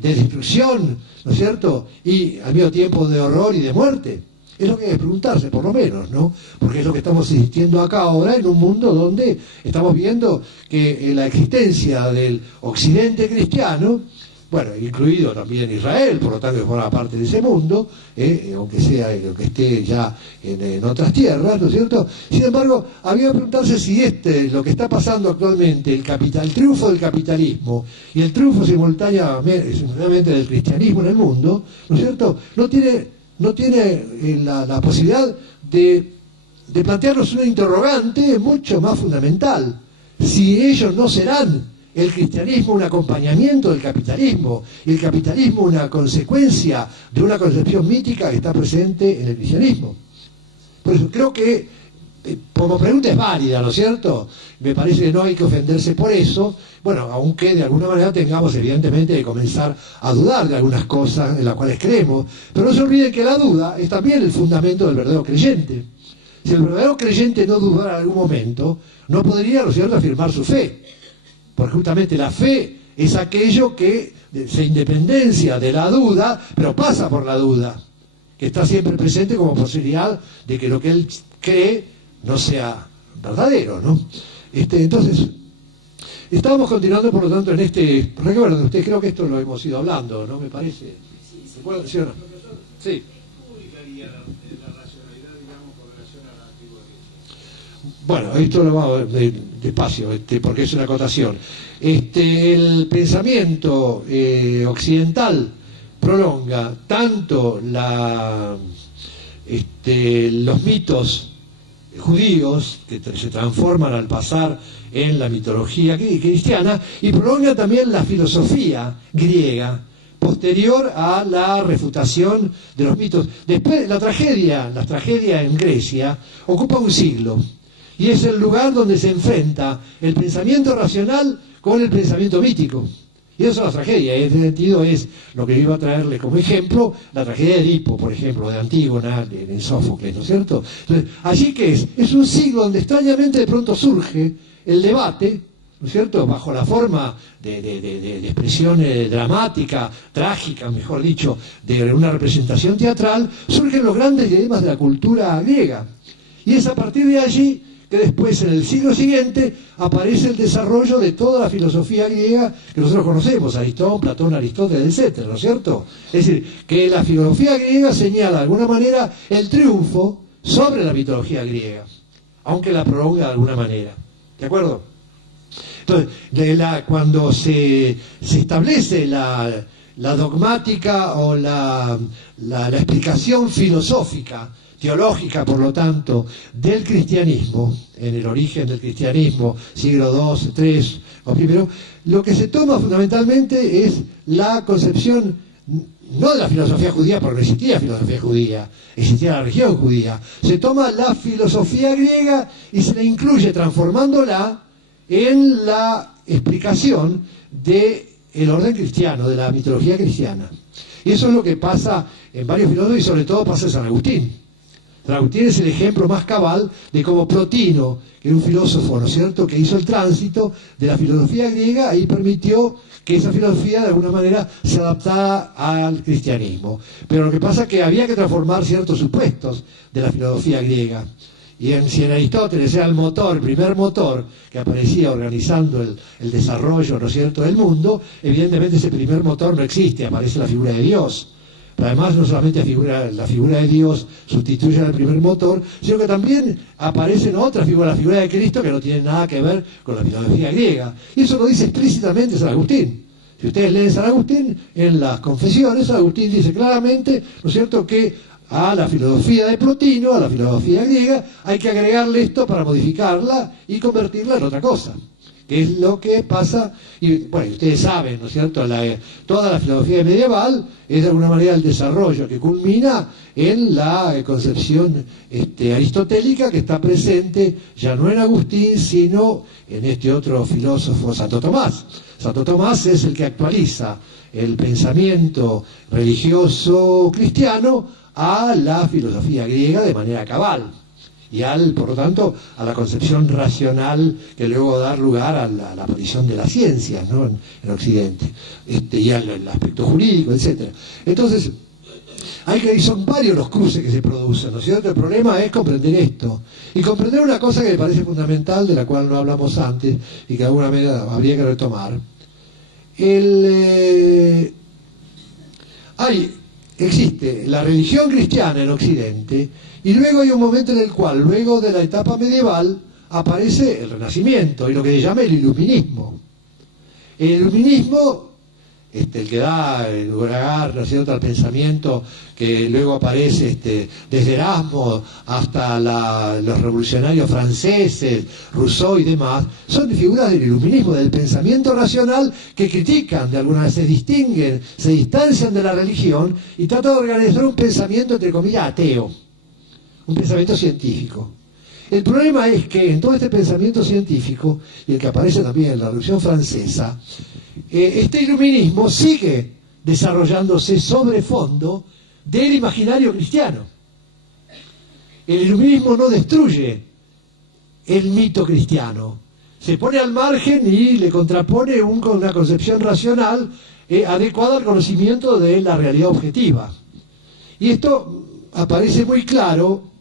destrucción, ¿no es cierto?, y al mismo tiempo de horror y de muerte? Es lo que hay que preguntarse, por lo menos, ¿no? Porque es lo que estamos asistiendo acá ahora en un mundo donde estamos viendo que la existencia del occidente cristiano, bueno, incluido también Israel, por lo tanto que forma parte de ese mundo, aunque sea que esté ya en otras tierras, ¿no es cierto? Sin embargo, había que preguntarse si lo que está pasando actualmente, el triunfo del capitalismo y el triunfo simultáneamente del cristianismo en el mundo, ¿no es cierto?, no tiene la posibilidad de plantearnos una interrogante mucho más fundamental. Si ellos no serán el cristianismo un acompañamiento del capitalismo, y el capitalismo una consecuencia de una concepción mítica que está presente en el cristianismo. Por eso creo que, como pregunta es válida, ¿no es cierto? Me parece que no hay que ofenderse por eso, bueno, aunque de alguna manera tengamos evidentemente que comenzar a dudar de algunas cosas en las cuales creemos, pero no se olviden que la duda es también el fundamento del verdadero creyente. Si el verdadero creyente no dudara en algún momento, no podría, ¿no es cierto?, afirmar su fe. Porque justamente la fe es aquello que se independencia de la duda, pero pasa por la duda, que está siempre presente como posibilidad de que lo que él cree no sea verdadero, ¿no? Entonces, estábamos continuando, por lo tanto, en recuerden, usted creo que esto lo hemos ido hablando, ¿no? Me parece. ¿Recuerdan, sí o no? Sí. Bueno, esto lo vamos a ver despacio, porque es una acotación. El pensamiento occidental prolonga tanto los mitos judíos, que se transforman al pasar en la mitología cristiana, y prolonga también la filosofía griega, posterior a la refutación de los mitos. Después, la tragedia en Grecia ocupa un siglo. Y es el lugar donde se enfrenta el pensamiento racional con el pensamiento mítico. Y eso es la tragedia. En ese sentido es lo que iba a traerle como ejemplo, la tragedia de Edipo, por ejemplo, de Antígona, de Sófocles, ¿no es cierto? Entonces, allí que es un siglo donde extrañamente de pronto surge el debate, ¿no es cierto?, bajo la forma de expresión dramática, trágica, mejor dicho, de una representación teatral, surgen los grandes dilemas de la cultura griega. Y es a partir de allí que después, en el siglo siguiente, aparece el desarrollo de toda la filosofía griega que nosotros conocemos, Aristón, Platón, Aristóteles, etc., ¿no es cierto? Es decir, que la filosofía griega señala de alguna manera el triunfo sobre la mitología griega, aunque la prolonga de alguna manera. ¿De acuerdo? Entonces, cuando se establece la dogmática o la explicación filosófica, teológica, por lo tanto, del cristianismo, en el origen del cristianismo, siglo II, III o primero, lo que se toma fundamentalmente es la concepción, no de la filosofía judía, porque no existía filosofía judía, existía la religión judía, se toma la filosofía griega y se le incluye transformándola en la explicación del orden cristiano, de la mitología cristiana. Y eso es lo que pasa en varios filósofos y sobre todo pasa en San Agustín. San Agustín es el ejemplo más cabal de cómo Plotino, que era un filósofo, ¿no es cierto?, que hizo el tránsito de la filosofía griega y permitió que esa filosofía de alguna manera se adaptara al cristianismo. Pero lo que pasa es que había que transformar ciertos supuestos de la filosofía griega. Y si en Aristóteles era el primer motor que aparecía organizando el desarrollo, ¿no es cierto?, del mundo, evidentemente ese primer motor no existe, aparece la figura de Dios. Pero además no solamente la figura de Dios sustituye al primer motor, sino que también aparecen otras figuras, la figura de Cristo, que no tiene nada que ver con la filosofía griega. Y eso lo dice explícitamente San Agustín. Si ustedes leen San Agustín, en las Confesiones, San Agustín dice claramente, ¿no es cierto?, que a la filosofía de Plotino, a la filosofía griega, hay que agregarle esto para modificarla y convertirla en otra cosa. Que es lo que pasa, y bueno, ustedes saben, ¿no es cierto?, toda la filosofía medieval es de alguna manera el desarrollo que culmina en la concepción aristotélica que está presente ya no en Agustín, sino en este otro filósofo, Santo Tomás. Santo Tomás es el que actualiza el pensamiento religioso cristiano a la filosofía griega de manera cabal. Y por lo tanto, a la concepción racional que luego va a dar lugar a la aparición de las ciencias, ¿no?, en Occidente, y al aspecto jurídico, etc. Entonces, Son varios los cruces que se producen, ¿no es cierto? El problema es comprender esto. Y comprender una cosa que me parece fundamental, de la cual no hablamos antes, y que de alguna manera habría que retomar. Existe la religión cristiana en Occidente, y luego hay un momento en el cual, luego de la etapa medieval, aparece el Renacimiento, y lo que se llama el Iluminismo. El Iluminismo, el que da lugar, ¿no es cierto?, al pensamiento que luego aparece desde Erasmo hasta los revolucionarios franceses, Rousseau y demás, son figuras del iluminismo, del pensamiento racional, que critican, de alguna manera se distinguen, se distancian de la religión y tratan de organizar un pensamiento, entre comillas, ateo, un pensamiento científico. El problema es que en todo este pensamiento científico, y el que aparece también en la Revolución Francesa, este iluminismo sigue desarrollándose sobre fondo del imaginario cristiano. El iluminismo no destruye el mito cristiano, se pone al margen y le contrapone una concepción racional adecuada al conocimiento de la realidad objetiva. Y esto aparece muy claro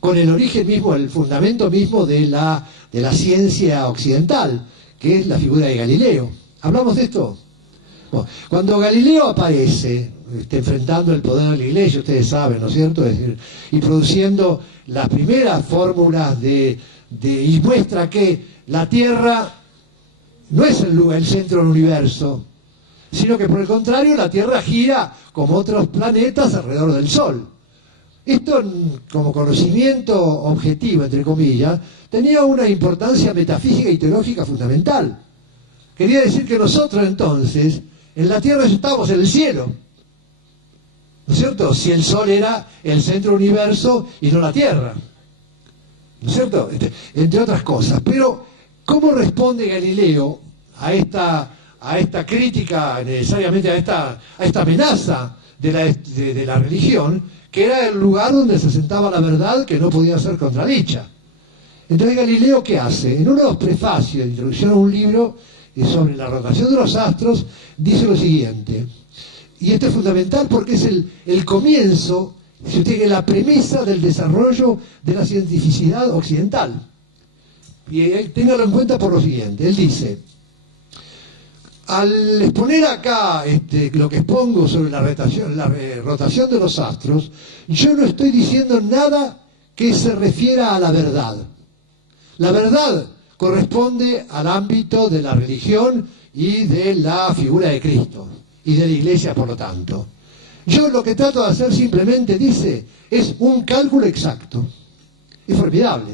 con el origen mismo, el fundamento mismo de la ciencia occidental, que es la figura de Galileo. ¿Hablamos de esto? Bueno, cuando Galileo aparece, enfrentando el poder de la Iglesia, ustedes saben, ¿no es cierto?, es decir, y produciendo las primeras fórmulas y muestra que la Tierra no es el centro del universo, sino que por el contrario la Tierra gira como otros planetas alrededor del Sol. Esto, como conocimiento objetivo, entre comillas, tenía una importancia metafísica y teológica fundamental. Quería decir que nosotros entonces, en la Tierra estamos en el cielo, ¿no es cierto? Si el Sol era el centro del universo y no la Tierra, ¿no es cierto? Entre otras cosas. Pero, ¿cómo responde Galileo a esta crítica, necesariamente a esta amenaza de la religión, que era el lugar donde se sentaba la verdad que no podía ser contradicha? Entonces Galileo, ¿qué hace? En uno de los prefacios de introducción a un libro sobre la rotación de los astros, dice lo siguiente, y esto es fundamental porque es el comienzo, si usted quiere, la premisa del desarrollo de la cientificidad occidental. Y téngalo en cuenta por lo siguiente, él dice: al exponer acá lo que expongo sobre la rotación de los astros, yo no estoy diciendo nada que se refiera a la verdad. La verdad corresponde al ámbito de la religión y de la figura de Cristo, y de la Iglesia, por lo tanto. Yo lo que trato de hacer simplemente, dice, es un cálculo exacto. Es formidable.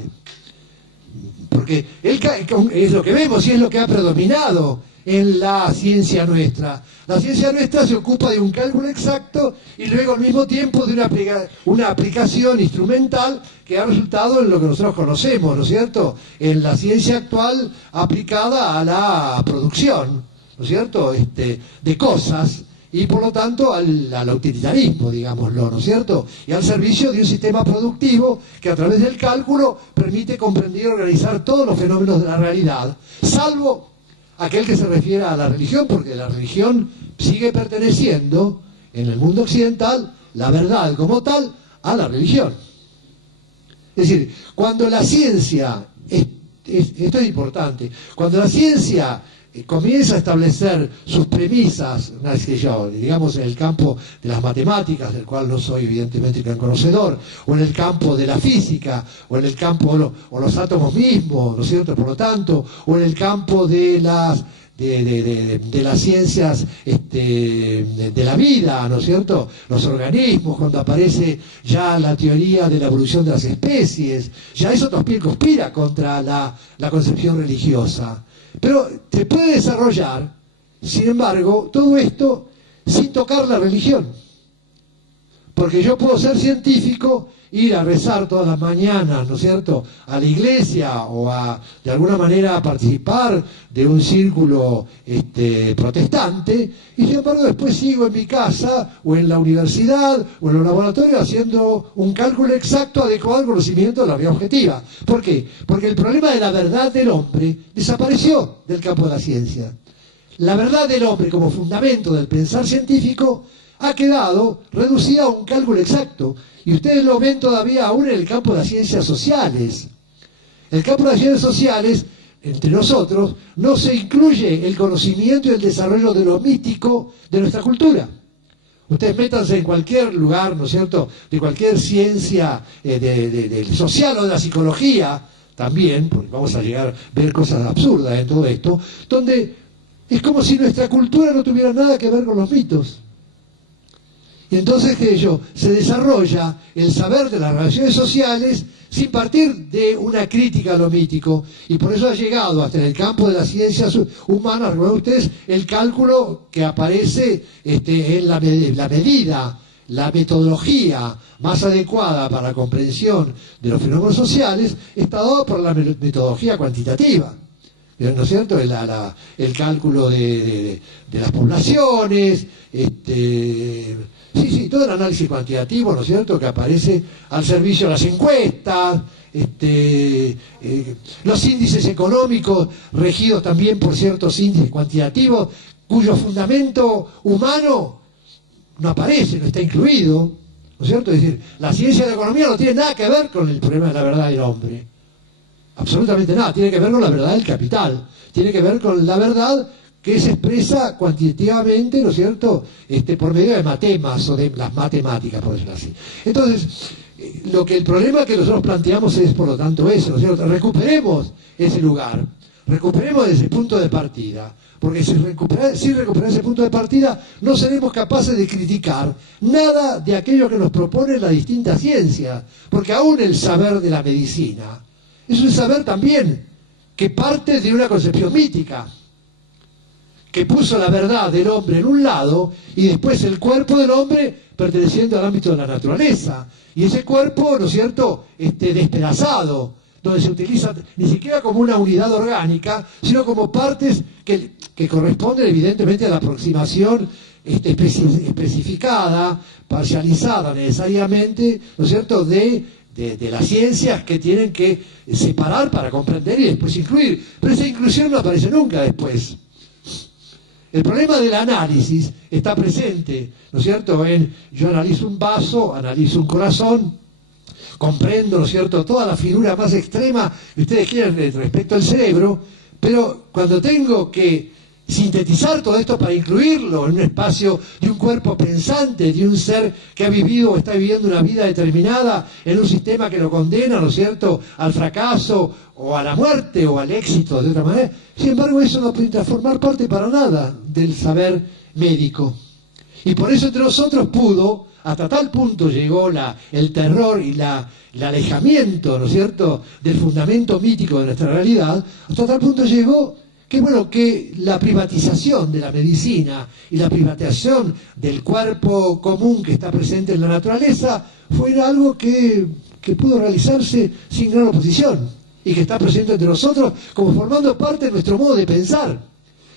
Porque es lo que vemos y es lo que ha predominado en la ciencia nuestra. La ciencia nuestra se ocupa de un cálculo exacto y luego al mismo tiempo de una aplicación instrumental que ha resultado en lo que nosotros conocemos, ¿no es cierto?, en la ciencia actual aplicada a la producción, ¿no es cierto?, de cosas, y por lo tanto al utilitarismo, digámoslo, ¿no es cierto?, y al servicio de un sistema productivo que a través del cálculo permite comprender y organizar todos los fenómenos de la realidad, salvo aquel que se refiere a la religión, porque la religión sigue perteneciendo, en el mundo occidental, la verdad como tal, a la religión. Es decir, cuando la ciencia, esto es importante, cuando la ciencia comienza a establecer sus premisas, digamos en el campo de las matemáticas, del cual no soy evidentemente gran conocedor, o en el campo de la física, o en el campo o los átomos mismos, ¿no es cierto?, por lo tanto, o en el campo de las ciencias de la vida, ¿no es cierto?, los organismos, cuando aparece ya la teoría de la evolución de las especies, ya eso conspira contra la concepción religiosa. Pero se puede desarrollar, sin embargo, todo esto sin tocar la religión. Porque yo puedo ser científico, ir a rezar todas las mañanas, ¿no es cierto?, a la iglesia o de alguna manera a participar de un círculo protestante, y sin embargo después sigo en mi casa o en la universidad o en los laboratorios haciendo un cálculo exacto adecuado al conocimiento de la realidad objetiva. ¿Por qué? Porque el problema de la verdad del hombre desapareció del campo de la ciencia. La verdad del hombre como fundamento del pensar científico ha quedado reducida a un cálculo exacto. Y ustedes lo ven todavía aún en el campo de las ciencias sociales. En el campo de las ciencias sociales, entre nosotros, no se incluye el conocimiento y el desarrollo de lo místico de nuestra cultura. Ustedes métanse en cualquier lugar, ¿no es cierto?, de cualquier ciencia del social o de la psicología, también, porque vamos a llegar a ver cosas absurdas en todo esto, donde es como si nuestra cultura no tuviera nada que ver con los mitos. Y entonces, se desarrolla el saber de las relaciones sociales sin partir de una crítica a lo mítico. Y por eso ha llegado hasta en el campo de las ciencias humanas, recuerden ustedes, el cálculo que aparece en la medida, la metodología más adecuada para la comprensión de los fenómenos sociales, está dado por la metodología cuantitativa. ¿No es cierto? El cálculo de las poblaciones, todo el análisis cuantitativo, ¿no es cierto?, que aparece al servicio de las encuestas, los índices económicos regidos también por ciertos índices cuantitativos, cuyo fundamento humano no aparece, no está incluido, ¿no es cierto? Es decir, la ciencia de la economía no tiene nada que ver con el problema de la verdad del hombre. Absolutamente nada, tiene que ver con la verdad del capital, tiene que ver con la verdad que se expresa cuantitativamente, ¿no es cierto?, por medio de matemas o de las matemáticas, por decirlo así. Entonces, el problema que nosotros planteamos es, por lo tanto, eso, ¿no es cierto? Recuperemos ese lugar, recuperemos ese punto de partida, porque sin recuperar ese punto de partida no seremos capaces de criticar nada de aquello que nos propone la distinta ciencia, porque aún el saber de la medicina es un saber también que parte de una concepción mítica, que puso la verdad del hombre en un lado y después el cuerpo del hombre perteneciendo al ámbito de la naturaleza. Y ese cuerpo, ¿no es cierto?, despedazado, donde se utiliza ni siquiera como una unidad orgánica, sino como partes que corresponden evidentemente a la aproximación especificada, parcializada necesariamente, ¿no es cierto?, de las ciencias que tienen que separar para comprender y después incluir. Pero esa inclusión no aparece nunca después. El problema del análisis está presente, ¿no es cierto?, yo analizo un vaso, analizo un corazón, comprendo, ¿no es cierto?, toda la finura más extrema que ustedes quieren respecto al cerebro, pero cuando tengo que sintetizar todo esto para incluirlo en un espacio de un cuerpo pensante, de un ser que ha vivido o está viviendo una vida determinada en un sistema que lo condena, ¿no es cierto?, al fracaso o a la muerte o al éxito de otra manera. Sin embargo, eso no puede formar parte para nada del saber médico. Y por eso entre nosotros hasta tal punto llegó el terror y el alejamiento, ¿no es cierto?, del fundamento mítico de nuestra realidad, hasta tal punto llegó que la privatización de la medicina y la privatización del cuerpo común que está presente en la naturaleza fue algo que pudo realizarse sin gran oposición y que está presente entre nosotros como formando parte de nuestro modo de pensar.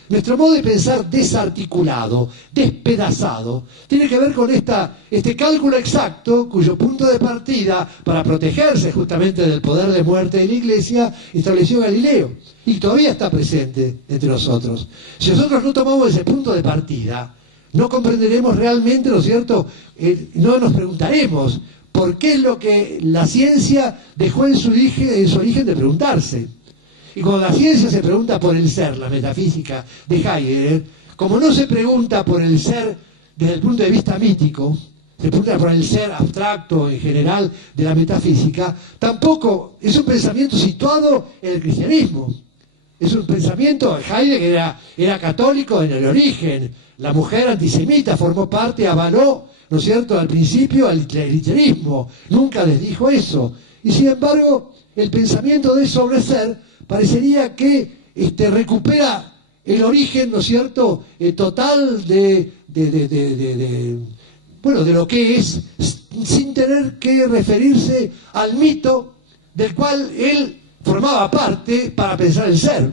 Nuestro modo de pensar desarticulado, despedazado, tiene que ver con este cálculo exacto cuyo punto de partida para protegerse justamente del poder de muerte de la Iglesia estableció Galileo y todavía está presente entre nosotros. Si nosotros no tomamos ese punto de partida, no comprenderemos realmente, ¿no es cierto?, no nos preguntaremos por qué es lo que la ciencia dejó en su origen de preguntarse. Y cuando la ciencia se pregunta por el ser, la metafísica de Heidegger, como no se pregunta por el ser desde el punto de vista mítico, se pregunta por el ser abstracto en general de la metafísica, tampoco es un pensamiento situado en el cristianismo. Es un pensamiento, Heidegger era católico en el origen, la mujer antisemita formó parte, avaló, ¿no es cierto?, al principio al hitlerismo, nunca les dijo eso. Y sin embargo, el pensamiento de sobre ser parecería que recupera el origen, ¿no es cierto?, total de lo que es, sin tener que referirse al mito del cual él formaba parte para pensar el ser.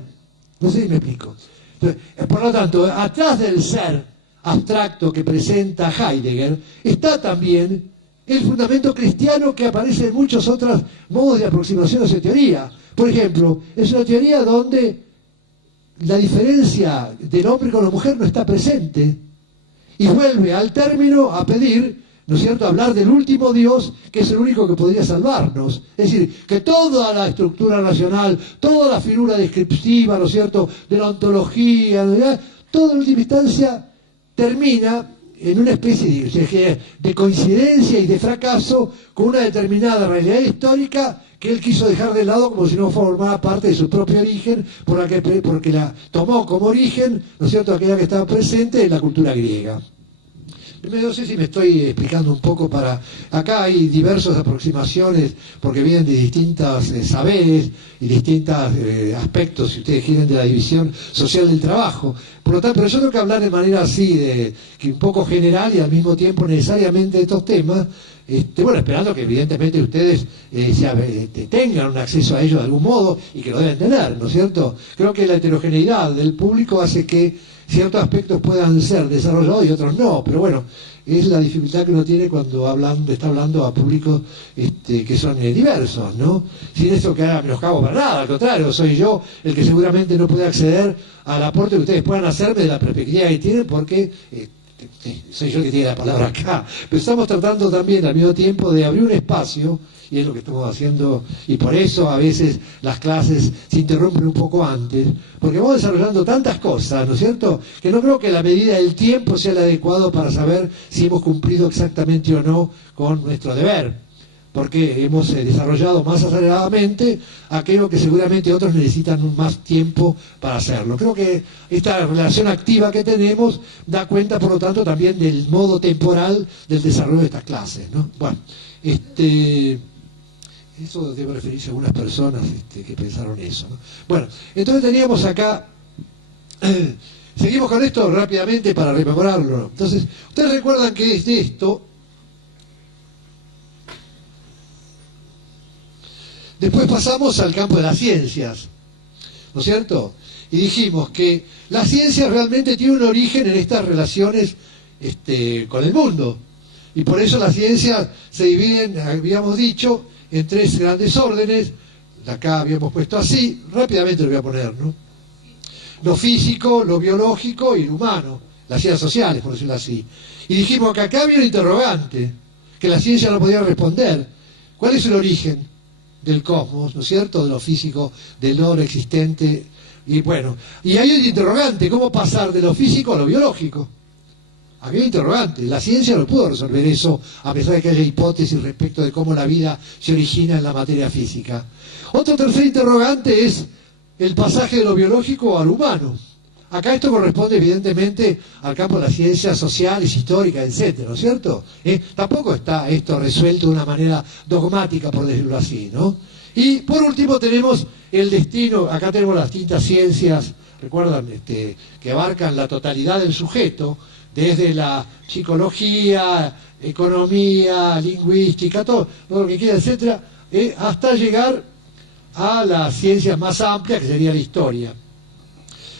No sé si me explico. Entonces, por lo tanto, atrás del ser abstracto que presenta Heidegger está también el fundamento cristiano que aparece en muchos otros modos de aproximación a esa teoría. Por ejemplo, es una teoría donde la diferencia del hombre con la mujer no está presente y vuelve al término a pedir, ¿no es cierto?, hablar del último Dios, que es el único que podría salvarnos. Es decir, que toda la estructura nacional, toda la figura descriptiva, ¿no es cierto?, de la ontología, ¿no?, todo en última instancia termina en una especie de coincidencia y de fracaso con una determinada realidad histórica que él quiso dejar de lado como si no formara parte de su propio origen, porque la tomó como origen, ¿no es cierto?, aquella que estaba presente en la cultura griega. No sé si me estoy explicando un poco para... Acá hay diversas aproximaciones porque vienen de distintos saberes y distintos aspectos, si ustedes quieren, de la división social del trabajo. Por lo tanto, pero yo tengo que hablar de manera así, que un poco general y al mismo tiempo necesariamente de estos temas, bueno, esperando que evidentemente ustedes tengan un acceso a ellos de algún modo y que lo deben tener, ¿no es cierto? Creo que la heterogeneidad del público hace que ciertos aspectos puedan ser desarrollados y otros no, pero bueno, es la dificultad que uno tiene cuando está hablando a públicos que son diversos, ¿no? Sin eso que haga menoscabo para nada, al contrario, soy yo el que seguramente no puede acceder al aporte que ustedes puedan hacerme de la perspectiva que tienen, porque soy yo el que tiene la palabra acá. Pero estamos tratando también al mismo tiempo de abrir un espacio, y es lo que estamos haciendo, y por eso a veces las clases se interrumpen un poco antes, porque vamos desarrollando tantas cosas, ¿no es cierto?, que no creo que la medida del tiempo sea el adecuado para saber si hemos cumplido exactamente o no con nuestro deber, porque hemos desarrollado más aceleradamente aquello que seguramente otros necesitan más tiempo para hacerlo. Creo que esta relación activa que tenemos da cuenta, por lo tanto, también del modo temporal del desarrollo de estas clases, ¿no? Bueno, eso debe referirse a algunas personas que pensaron eso, ¿no? Bueno, entonces teníamos acá, seguimos con esto rápidamente para rememorarlo. Entonces, ustedes recuerdan que es de esto. Después pasamos al campo de las ciencias, ¿no es cierto? Y dijimos que la ciencia realmente tiene un origen en estas relaciones con el mundo. Y por eso las ciencias se dividen, habíamos dicho, en tres grandes órdenes. Acá habíamos puesto así, rápidamente lo voy a poner, ¿no? Lo físico, lo biológico y lo humano, las ciencias sociales, por decirlo así. Y dijimos que acá había un interrogante, que la ciencia no podía responder. ¿Cuál es el origen del cosmos, ¿no es cierto?, de lo físico, de lo existente? Y bueno, y hay un interrogante, ¿cómo pasar de lo físico a lo biológico? Había un interrogante, la ciencia no pudo resolver eso, a pesar de que haya hipótesis respecto de cómo la vida se origina en la materia física. Otro tercer interrogante es el pasaje de lo biológico al humano. Acá esto corresponde evidentemente al campo de las ciencias sociales, históricas, etcétera, ¿no es cierto? Tampoco está esto resuelto de una manera dogmática, por decirlo así, ¿no? Y por último tenemos el destino, acá tenemos las distintas ciencias, recuerdan, que abarcan la totalidad del sujeto, desde la psicología, economía, lingüística, todo lo que quiera, etcétera, hasta llegar a las ciencias más amplias, que sería la historia.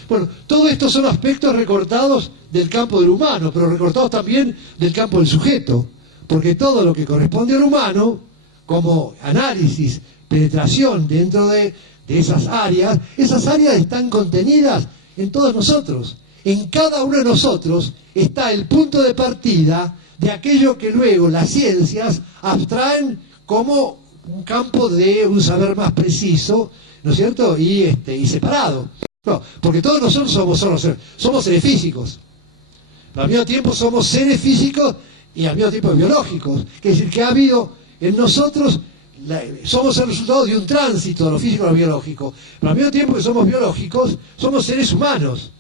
Bueno, todo esto son aspectos recortados del campo del humano, pero recortados también del campo del sujeto, porque todo lo que corresponde al humano, como análisis, penetración dentro de esas áreas están contenidas en todos nosotros. En cada uno de nosotros está el punto de partida de aquello que luego las ciencias abstraen como un campo de un saber más preciso, ¿no es cierto?, y separado. No, porque todos nosotros somos seres físicos, pero al mismo tiempo somos seres físicos y al mismo tiempo biológicos. Es decir, que ha habido en nosotros, somos el resultado de un tránsito de lo físico a lo biológico, pero al mismo tiempo que somos biológicos, somos seres humanos.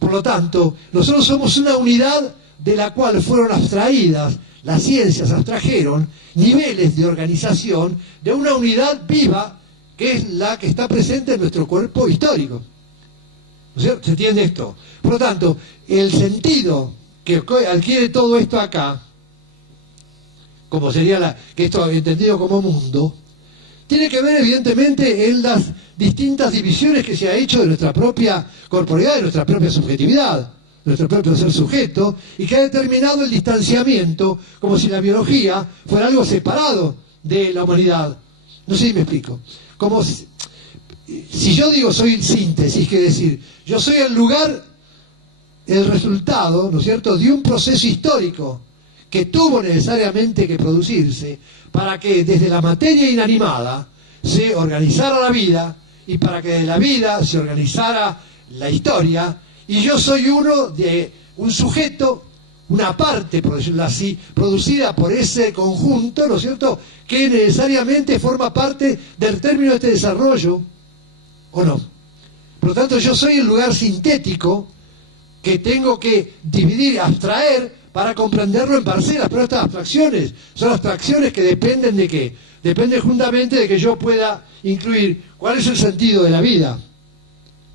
Por lo tanto, nosotros somos una unidad de la cual fueron abstraídas, las ciencias abstrajeron niveles de organización de una unidad viva que es la que está presente en nuestro cuerpo histórico. ¿No es cierto? ¿Se entiende esto? Por lo tanto, el sentido que adquiere todo esto acá, como sería que esto entendido como mundo, tiene que ver evidentemente en las distintas divisiones que se ha hecho de nuestra propia corporeidad, de nuestra propia subjetividad, nuestro propio ser sujeto, y que ha determinado el distanciamiento, como si la biología fuera algo separado de la humanidad. No sé si me explico. Como si yo digo soy síntesis, que decir, yo soy el lugar el resultado, ¿no es cierto?, de un proceso histórico que tuvo necesariamente que producirse para que desde la materia inanimada se organizara la vida y para que de la vida se organizara la historia, y yo soy uno de un sujeto, una parte, por decirlo así, producida por ese conjunto, ¿no es cierto?, que necesariamente forma parte del término de este desarrollo, ¿o no? Por lo tanto, yo soy el lugar sintético que tengo que dividir, abstraer, para comprenderlo en parcelas, pero estas abstracciones son abstracciones que dependen de ¿qué? Dependen justamente de que yo pueda incluir cuál es el sentido de la vida,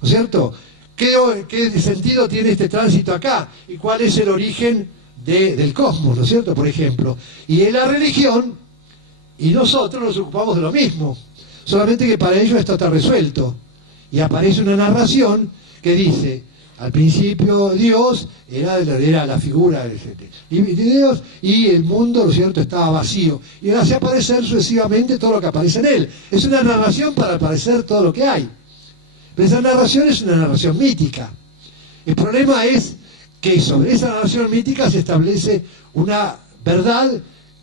¿no es cierto? ¿Qué sentido tiene este tránsito acá? ¿Y cuál es el origen del cosmos, ¿no es cierto? Por ejemplo. Y en la religión, y nosotros nos ocupamos de lo mismo, solamente que para ello esto está resuelto. Y aparece una narración que dice, al principio Dios era la figura de Dios y el mundo, ¿no es cierto?, estaba vacío. Y hace aparecer sucesivamente todo lo que aparece en él. Es una narración para aparecer todo lo que hay. Pero esa narración es una narración mítica. El problema es que sobre esa narración mítica se establece una verdad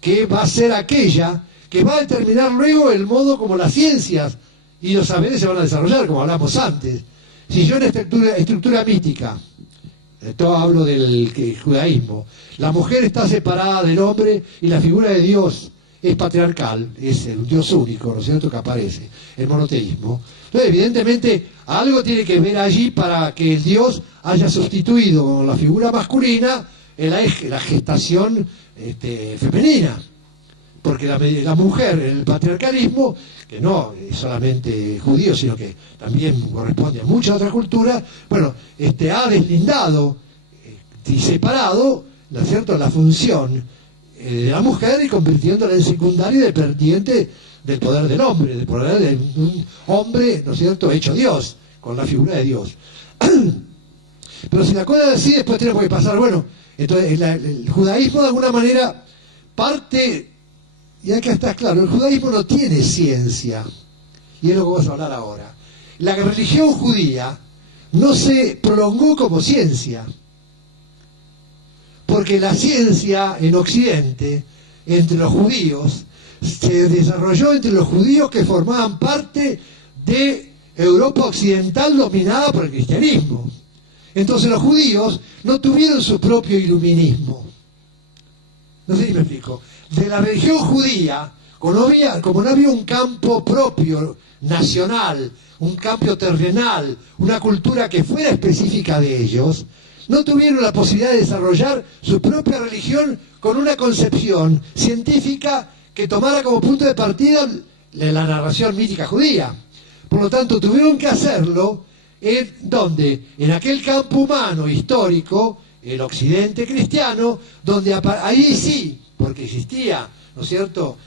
que va a ser aquella que va a determinar luego el modo como las ciencias y los saberes se van a desarrollar, como hablamos antes. Si yo en esta estructura mítica, todo hablo del judaísmo, la mujer está separada del hombre y la figura de Dios es patriarcal, es el Dios único, ¿no es cierto?, que aparece, el monoteísmo. Entonces, evidentemente, algo tiene que ver allí para que el Dios haya sustituido con la figura masculina la gestación femenina. Porque la mujer, en el patriarcalismo, que no es solamente judío, sino que también corresponde a muchas otras culturas, bueno, ha deslindado y separado, ¿no es cierto?, la función de la mujer y convirtiéndola en secundaria y dependiente del poder del hombre, del poder de un hombre, ¿no es cierto?, hecho Dios, con la figura de Dios. Pero si la cosa es así, después tenemos que pasar, bueno, entonces el judaísmo de alguna manera parte, y acá está claro, el judaísmo no tiene ciencia, y es lo que vamos a hablar ahora. La religión judía no se prolongó como ciencia, porque la ciencia en Occidente, entre los judíos, se desarrolló entre los judíos que formaban parte de Europa occidental dominada por el cristianismo. Entonces los judíos no tuvieron su propio iluminismo. No sé si me explico. De la religión judía, como no había un campo propio, nacional, un campo terrenal, una cultura que fuera específica de ellos, no tuvieron la posibilidad de desarrollar su propia religión con una concepción científica que tomara como punto de partida la narración mítica judía. Por lo tanto, tuvieron que hacerlo en aquel campo humano histórico, el occidente cristiano, donde ahí sí, porque existía, ¿no es cierto?,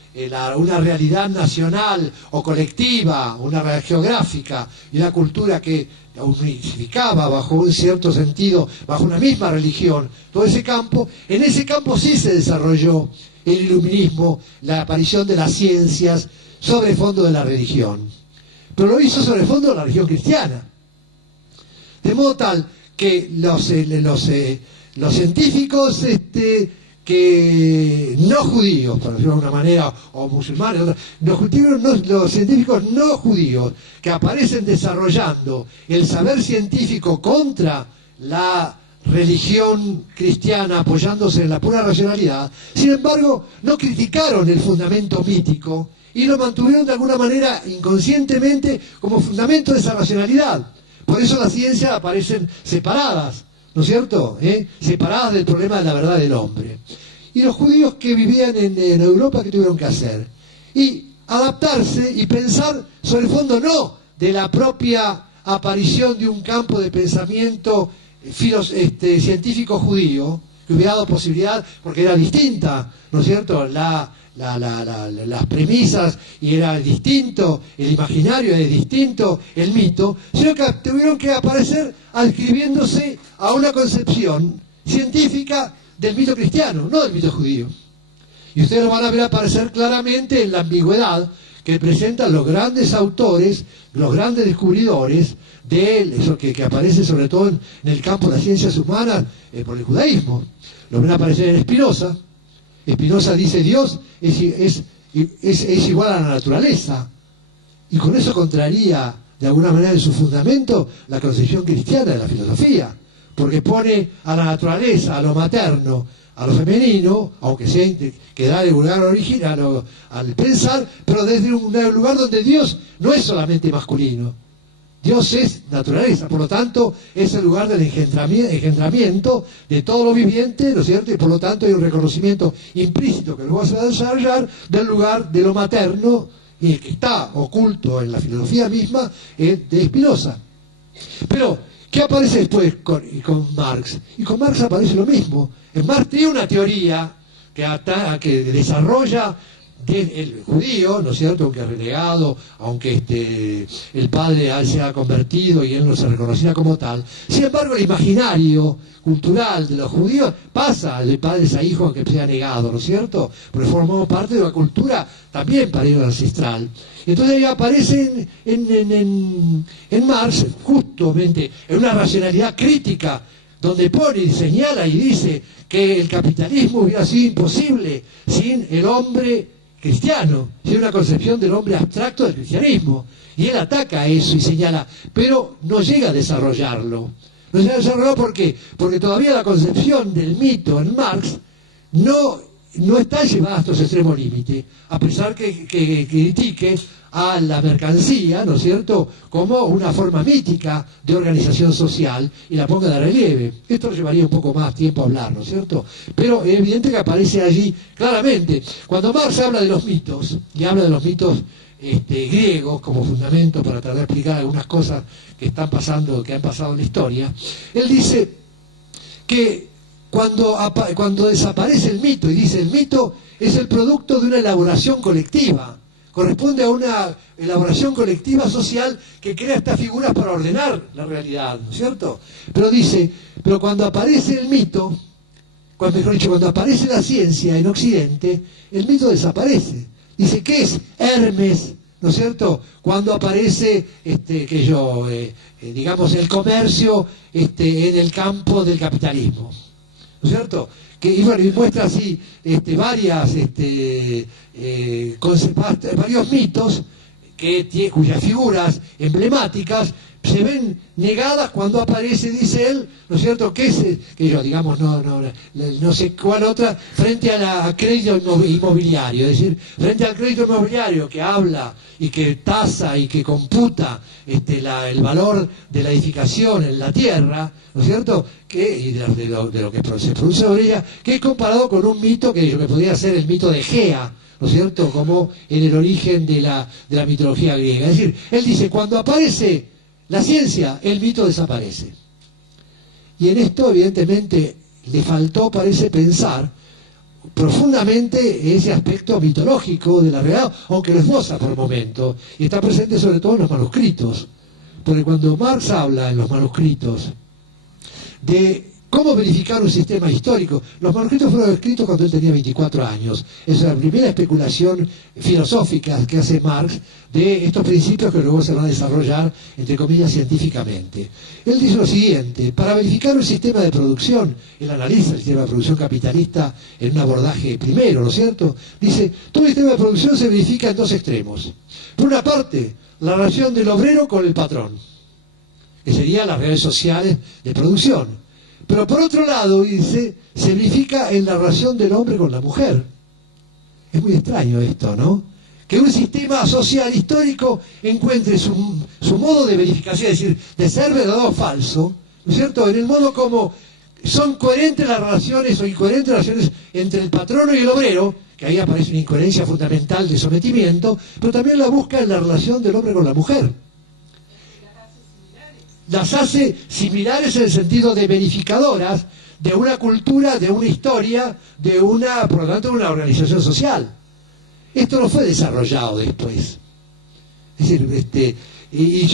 una realidad nacional o colectiva, una realidad geográfica y una cultura que unificaba bajo un cierto sentido, bajo una misma religión, todo ese campo, en ese campo sí se desarrolló el iluminismo, la aparición de las ciencias sobre el fondo de la religión. Pero lo hizo sobre el fondo de la religión cristiana. De modo tal que los científicos que no judíos, por decirlo de alguna manera, o musulmanes, los científicos no judíos que aparecen desarrollando el saber científico contra la religión cristiana apoyándose en la pura racionalidad, sin embargo no criticaron el fundamento mítico y lo mantuvieron de alguna manera inconscientemente como fundamento de esa racionalidad. Por eso las ciencias aparecen separadas, ¿no es cierto?, separadas del problema de la verdad del hombre. Y los judíos que vivían en Europa, ¿qué tuvieron que hacer? Y adaptarse y pensar sobre el fondo no de la propia aparición de un campo de pensamiento científico judío, que hubiera dado posibilidad, porque era distinta, ¿no es cierto?, las premisas, y era distinto, el imaginario es distinto, el mito, sino que tuvieron que aparecer adscribiéndose a una concepción científica del mito cristiano, no del mito judío. Y ustedes lo van a ver aparecer claramente en la ambigüedad que presentan los grandes autores, los grandes descubridores de eso que aparece sobre todo en el campo de las ciencias humanas por el judaísmo. Lo ven aparecer en Spinoza. Spinoza dice Dios es igual a la naturaleza, y con eso contraría de alguna manera en su fundamento la concepción cristiana de la filosofía, porque pone a la naturaleza, a lo materno, a lo femenino, aunque sea que da el lugar original al pensar, pero desde un lugar donde Dios no es solamente masculino. Dios es naturaleza, por lo tanto es el lugar del engendramiento de todo lo viviente, ¿no es cierto? Y por lo tanto hay un reconocimiento implícito que luego se va a desarrollar del lugar de lo materno, y que está oculto en la filosofía misma de Spinoza. Pero, ¿qué aparece después con Marx? Y con Marx aparece lo mismo. Marx tiene una teoría que desarrolla el judío, ¿no es cierto?, aunque relegado, aunque el padre se ha convertido y él no se reconocía como tal. Sin embargo, el imaginario cultural de los judíos pasa de padres a hijos, aunque se ha negado, ¿no es cierto?, porque formamos parte de una cultura también para ellos ancestral. Entonces aparece en Marx justamente en una racionalidad crítica, donde pone y señala y dice que el capitalismo hubiera sido imposible sin el hombre cristiano, sin una concepción del hombre abstracto del cristianismo. Y él ataca eso y señala, pero no llega a desarrollarlo. No llega a desarrollarlo ¿por qué? Porque todavía la concepción del mito en Marx no está llevada hasta su extremo límite, a pesar que critique a la mercancía, ¿no es cierto?, como una forma mítica de organización social y la ponga de relieve. Esto llevaría un poco más tiempo a hablar, ¿no es cierto? Pero es evidente que aparece allí claramente. Cuando Marx habla de los mitos, y habla de los mitos griegos como fundamento para tratar de explicar algunas cosas que han pasado en la historia, él dice que cuando desaparece el mito, y dice el mito es el producto de una elaboración colectiva, corresponde a una elaboración colectiva social que crea estas figuras para ordenar la realidad, ¿no es cierto? Pero dice, pero cuando aparece el mito, mejor dicho, cuando aparece la ciencia en Occidente, el mito desaparece. Dice, ¿qué es Hermes? ¿No es cierto? Cuando aparece, digamos, el comercio en el campo del capitalismo, ¿no es cierto? Y muestra así varios mitos cuyas figuras emblemáticas se ven negadas cuando aparece, dice él, ¿no es cierto?, no sé cuál otra, frente a crédito inmobiliario, es decir, frente al crédito inmobiliario que habla y que tasa y que computa el valor de la edificación en la tierra, ¿no es cierto?, y de lo que se produce sobre ella, que es comparado con un mito que podría ser el mito de Gea, ¿no es cierto?, como en el origen de la mitología griega. Es decir, él dice, cuando aparece la ciencia, el mito desaparece. Y en esto, evidentemente, le faltó, parece, pensar profundamente ese aspecto mitológico de la realidad, aunque lo esboza por momento, y está presente sobre todo en los manuscritos. Porque cuando Marx habla en los manuscritos de cómo verificar un sistema histórico, los manuscritos fueron escritos cuando él tenía 24 años. Esa es la primera especulación filosófica que hace Marx de estos principios que luego se van a desarrollar, entre comillas, científicamente. Él dice lo siguiente: para verificar un sistema de producción, él analiza el sistema de producción capitalista en un abordaje primero, ¿no es cierto? Dice, todo el sistema de producción se verifica en dos extremos. Por una parte, la relación del obrero con el patrón, que serían las redes sociales de producción. Pero por otro lado, dice, se verifica en la relación del hombre con la mujer. Es muy extraño esto, ¿no? Que un sistema social histórico encuentre su modo de verificación, es decir, de ser verdadero o falso, ¿no es cierto?, en el modo como son coherentes las relaciones o incoherentes las relaciones entre el patrono y el obrero, que ahí aparece una incoherencia fundamental de sometimiento, pero también la busca en la relación del hombre con la mujer. Las hace similares en el sentido de verificadoras de una cultura, de una historia, por lo tanto, de una organización social. Esto no fue desarrollado después. Es decir, y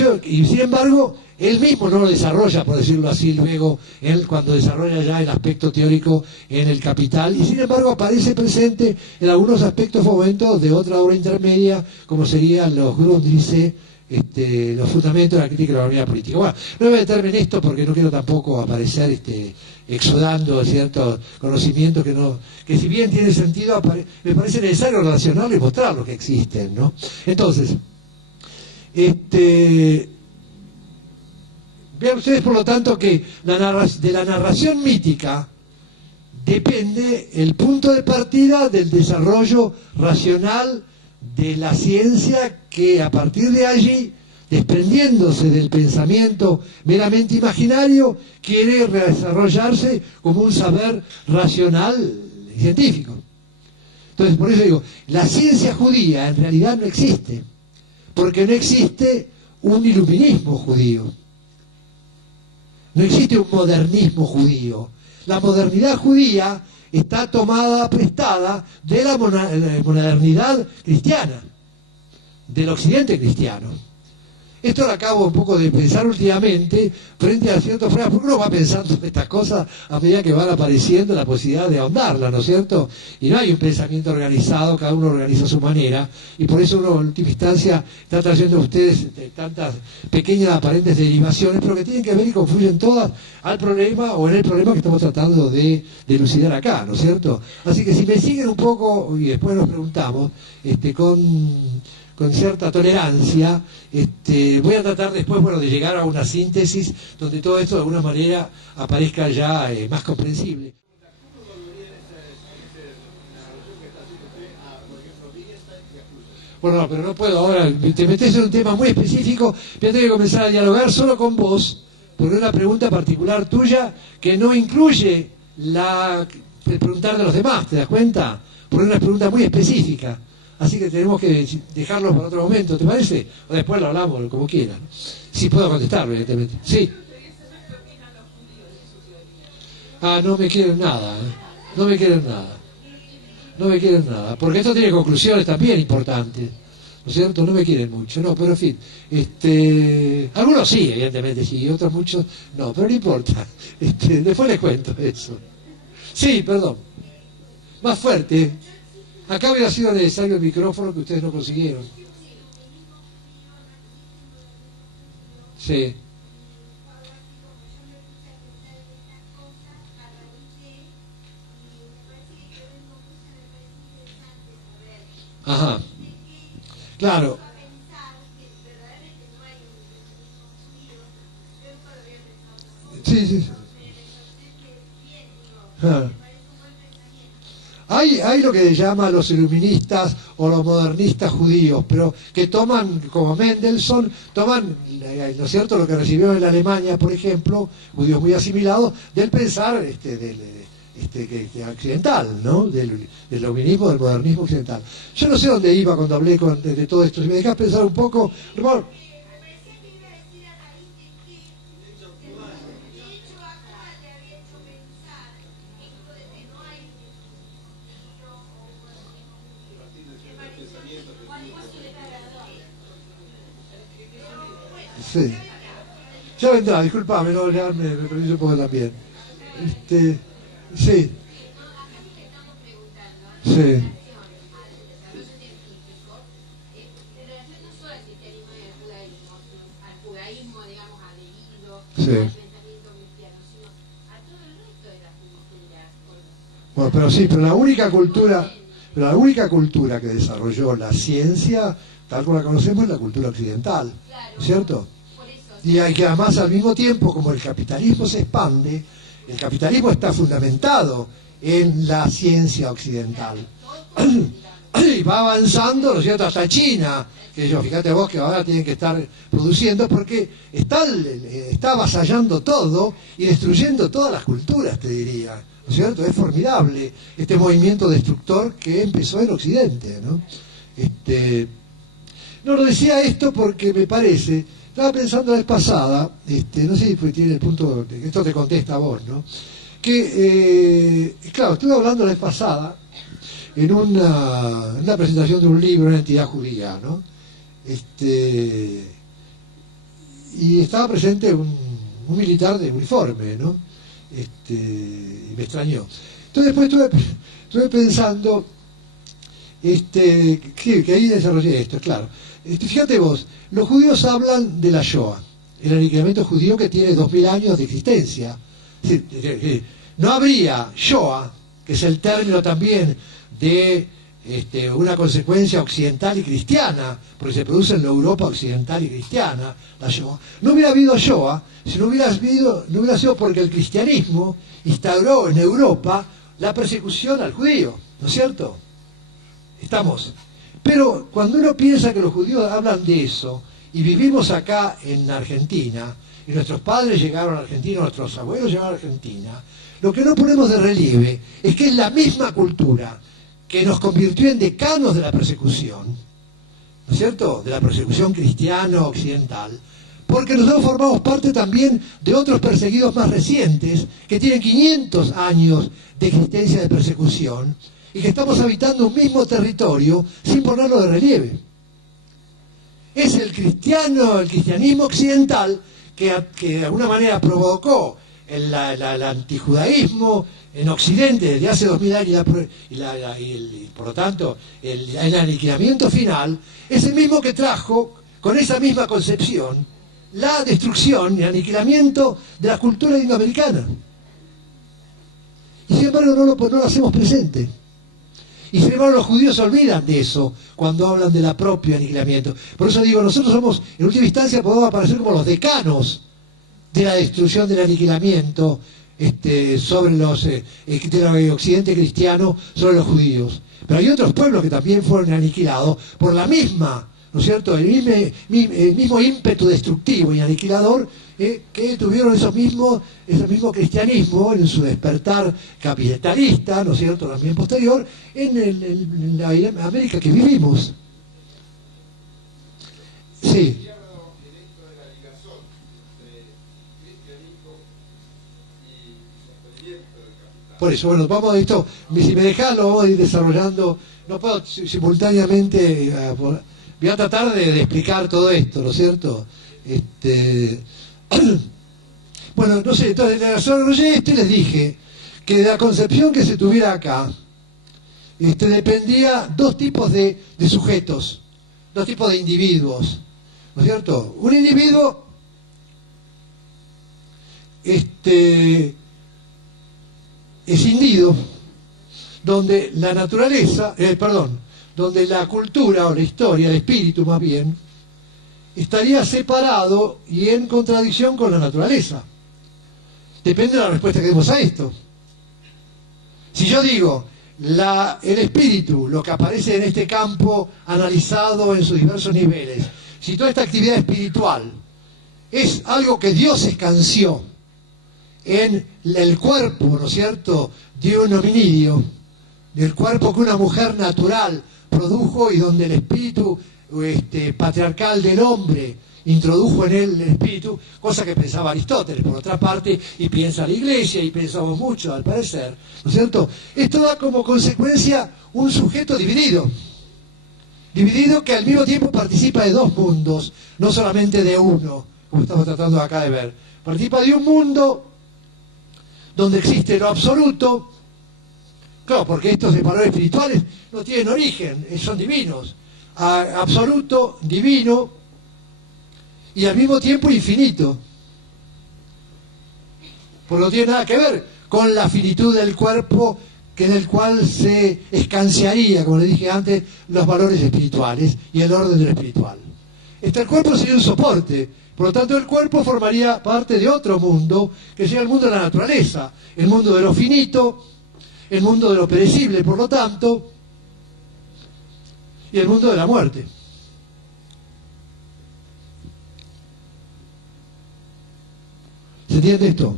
sin embargo, él mismo no lo desarrolla, por decirlo así, luego, él cuando desarrolla ya el aspecto teórico en el Capital, y sin embargo aparece presente en algunos aspectos momentos de otra obra intermedia, como serían los Grundrisse, los fundamentos de la crítica de la economía política. Bueno, no voy a meterme en esto porque no quiero tampoco aparecer exudando ciertos conocimientos que si bien tiene sentido, me parece necesario relacionarlo y mostrarlo que existen, ¿no? Entonces, vean ustedes, por lo tanto, que de la narración mítica depende el punto de partida del desarrollo racional de la ciencia, que a partir de allí, desprendiéndose del pensamiento meramente imaginario, quiere desarrollarse como un saber racional y científico. Entonces, por eso digo, la ciencia judía en realidad no existe, porque no existe un iluminismo judío. No existe un modernismo judío. La modernidad judía está prestada de la modernidad cristiana, del occidente cristiano. Esto lo acabo un poco de pensar últimamente frente a ciertos problemas, porque uno va pensando estas cosas a medida que van apareciendo la posibilidad de ahondarlas, ¿no es cierto? Y no hay un pensamiento organizado, cada uno organiza a su manera, y por eso uno en última instancia está trayendo a ustedes tantas pequeñas aparentes derivaciones, pero que tienen que ver y confluyen todas al problema o en el problema que estamos tratando de elucidar acá, ¿no es cierto? Así que si me siguen un poco, y después nos preguntamos, con cierta tolerancia, voy a tratar después, bueno, de llegar a una síntesis donde todo esto de alguna manera aparezca ya más comprensible. Bueno, no, pero no puedo ahora, te metes en un tema muy específico, voy a tener que comenzar a dialogar solo con vos, porque es una pregunta particular tuya que no incluye el preguntar de los demás, ¿te das cuenta? Porque es una pregunta muy específica. Así que tenemos que dejarlo para otro momento, ¿te parece? O después lo hablamos, como quieran. Sí puedo contestarlo, evidentemente. Sí. Ah, no me quieren nada, ¿eh? No me quieren nada. No me quieren nada. Porque esto tiene conclusiones también importantes. ¿No es cierto? No me quieren mucho, no, pero en fin. Algunos sí, evidentemente sí, otros muchos no, pero no importa. Después les cuento eso. Sí, perdón. Más fuerte. Acá hubiera sido necesario el micrófono que ustedes no consiguieron. Sí. Ajá. Claro. Sí, sí, sí. Ah. Hay lo que se llama los iluministas o los modernistas judíos, pero que toman, como Mendelssohn, toman, ¿no es cierto?, lo que recibió en la Alemania, por ejemplo, judíos muy asimilados, del pensar occidental, ¿no?, del iluminismo, del modernismo occidental. Yo no sé dónde iba cuando hablé de todo esto. Si me dejas pensar un poco, bueno, sí. Ya vendrá, disculpame, no, ya me perdí un poco también. Sí, sí, sí. Bueno, pero sí, pero la única cultura que desarrolló la ciencia, tal como la conocemos, es la cultura occidental, ¿no es cierto? Y hay que además al mismo tiempo, como el capitalismo se expande, el capitalismo está fundamentado en la ciencia occidental. Y va avanzando, ¿no es cierto?, hasta China, que ellos, fíjate vos, que ahora tienen que estar produciendo, porque está avasallando todo y destruyendo todas las culturas, te diría, ¿no es cierto? Es formidable este movimiento destructor que empezó en Occidente, ¿no? No, lo decía esto porque me parece, estaba pensando la vez pasada, no sé si tiene el punto, esto te contesta a vos, ¿no?, que, claro, estuve hablando la vez pasada en una presentación de un libro, una entidad judía, ¿no?, Y estaba presente un militar de uniforme, ¿no? Y me extrañó. Entonces después estuve pensando que ahí desarrollé esto, claro. Fíjate vos, los judíos hablan de la Shoah, el aniquilamiento judío que tiene 2000 años de existencia. Es decir, no habría Shoah, que es el término también de una consecuencia occidental y cristiana, porque se produce en la Europa occidental y cristiana, la Shoah. No hubiera habido Shoah si no hubiera sido porque el cristianismo instauró en Europa la persecución al judío, ¿no es cierto? Estamos. Pero cuando uno piensa que los judíos hablan de eso, y vivimos acá en Argentina, y nuestros padres llegaron a Argentina, nuestros abuelos llegaron a Argentina, lo que no ponemos de relieve es que es la misma cultura que nos convirtió en decanos de la persecución, ¿no es cierto?, de la persecución cristiano-occidental, porque nosotros formamos parte también de otros perseguidos más recientes, que tienen 500 años de existencia de persecución, y que estamos habitando un mismo territorio sin ponerlo de relieve. Es el cristianismo occidental que de alguna manera provocó el antijudaísmo en Occidente desde hace 2000 años y por lo tanto el aniquilamiento final, es el mismo que trajo con esa misma concepción la destrucción y el aniquilamiento de la cultura indoamericana. Y sin embargo no lo hacemos presente. Y sin embargo los judíos se olvidan de eso cuando hablan del propio aniquilamiento. Por eso digo, nosotros somos, en última instancia, podemos aparecer como los decanos de la destrucción del aniquilamiento sobre del occidente cristiano, sobre los judíos. Pero hay otros pueblos que también fueron aniquilados por la misma, ¿no es cierto?, el mismo ímpetu destructivo y aniquilador que tuvieron ese mismo cristianismo en su despertar capitalista, ¿no es cierto?, también posterior, en la América que vivimos. Sí. Por eso, bueno, vamos a esto, si me dejás lo vamos a ir desarrollando, no puedo simultáneamente, voy a tratar de explicar todo esto, ¿no es cierto? Bueno, no sé, entonces desarrollé esto y les dije que de la concepción que se tuviera acá, dependía dos tipos de sujetos, dos tipos de individuos, ¿no es cierto? Un individuo, escindido, donde la naturaleza, donde la cultura o la historia, el espíritu más bien, estaría separado y en contradicción con la naturaleza. Depende de la respuesta que demos a esto. Si yo digo, el espíritu, lo que aparece en este campo analizado en sus diversos niveles, si toda esta actividad espiritual es algo que Dios escanció en el cuerpo, ¿no es cierto?, de un hominidio, del cuerpo que una mujer natural produjo y donde el espíritu patriarcal del hombre introdujo en él el espíritu, cosa que pensaba Aristóteles, por otra parte, y piensa la Iglesia, y pensamos mucho, al parecer, ¿no es cierto? Esto da como consecuencia un sujeto dividido que al mismo tiempo participa de dos mundos, no solamente de uno, como estamos tratando acá de ver. Participa de un mundo donde existe lo absoluto, claro, porque estos valores espirituales no tienen origen, son divinos, absoluto, divino, y al mismo tiempo infinito. Pues no tiene nada que ver con la finitud del cuerpo en el cual se escanciaría, como le dije antes, los valores espirituales y el orden de lo espiritual. El cuerpo sería un soporte, por lo tanto el cuerpo formaría parte de otro mundo, que sería el mundo de la naturaleza, el mundo de lo finito, el mundo de lo perecible, por lo tanto, y el mundo de la muerte. ¿Se entiende esto?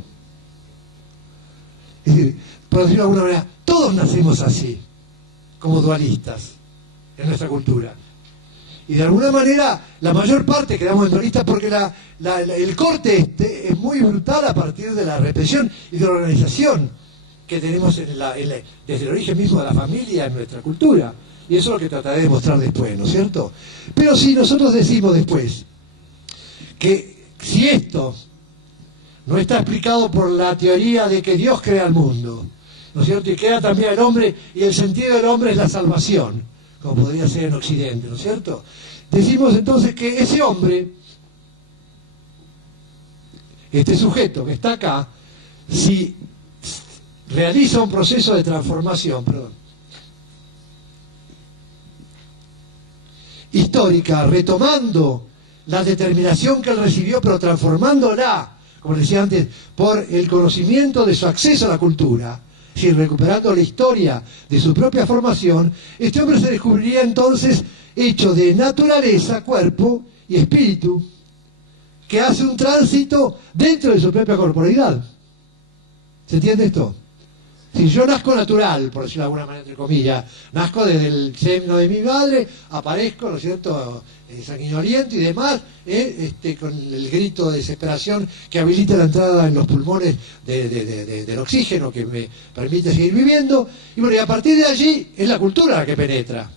Es decir, por decirlo de alguna manera, todos nacemos así, como dualistas, en nuestra cultura. Y de alguna manera, la mayor parte quedamos en dualistas porque el corte es muy brutal a partir de la represión y de la organización que tenemos desde el origen mismo de la familia en nuestra cultura. Y eso es lo que trataré de mostrar después, ¿no es cierto? Pero si nosotros decimos después que si esto no está explicado por la teoría de que Dios crea el mundo, ¿no es cierto? Y crea también al hombre, y el sentido del hombre es la salvación, como podría ser en Occidente, ¿no es cierto? Decimos entonces que ese hombre, este sujeto que está acá, si realiza un proceso de transformación, histórica, retomando la determinación que él recibió, pero transformándola, como decía antes, por el conocimiento de su acceso a la cultura, si recuperando la historia de su propia formación, este hombre se descubriría entonces hecho de naturaleza, cuerpo y espíritu, que hace un tránsito dentro de su propia corporeidad. ¿Se entiende esto? Si yo nazco natural, por decirlo de alguna manera, entre comillas, nazco desde el seno de mi madre, aparezco, ¿no es cierto?, sanguinoliento y demás, con el grito de desesperación que habilita la entrada en los pulmones del oxígeno que me permite seguir viviendo, y bueno, y a partir de allí es la cultura la que penetra,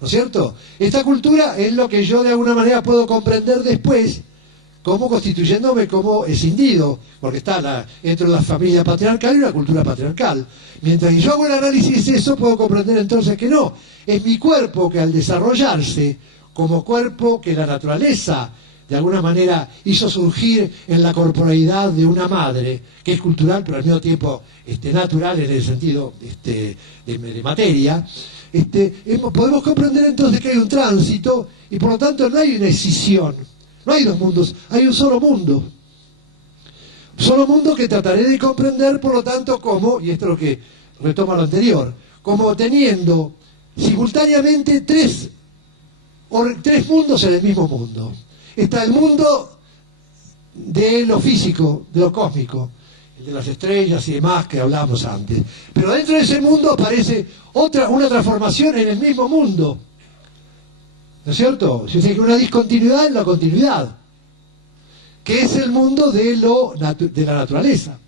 ¿no es cierto? Esta cultura es lo que yo de alguna manera puedo comprender después, como constituyéndome como escindido, porque está dentro de la familia patriarcal y una cultura patriarcal. Mientras que yo hago el análisis de eso, puedo comprender entonces que no. Es mi cuerpo que al desarrollarse como cuerpo que la naturaleza de alguna manera hizo surgir en la corporeidad de una madre, que es cultural pero al mismo tiempo natural en el sentido de materia, podemos comprender entonces que hay un tránsito y por lo tanto no hay una escisión. No hay dos mundos, hay un solo mundo. Un solo mundo que trataré de comprender, por lo tanto, como, y esto es lo que retoma lo anterior, como teniendo simultáneamente tres mundos en el mismo mundo. Está el mundo de lo físico, de lo cósmico, el de las estrellas y demás que hablábamos antes. Pero dentro de ese mundo aparece una transformación en el mismo mundo. ¿No es cierto? Yo sé que una discontinuidad en la continuidad, que es el mundo de la naturaleza.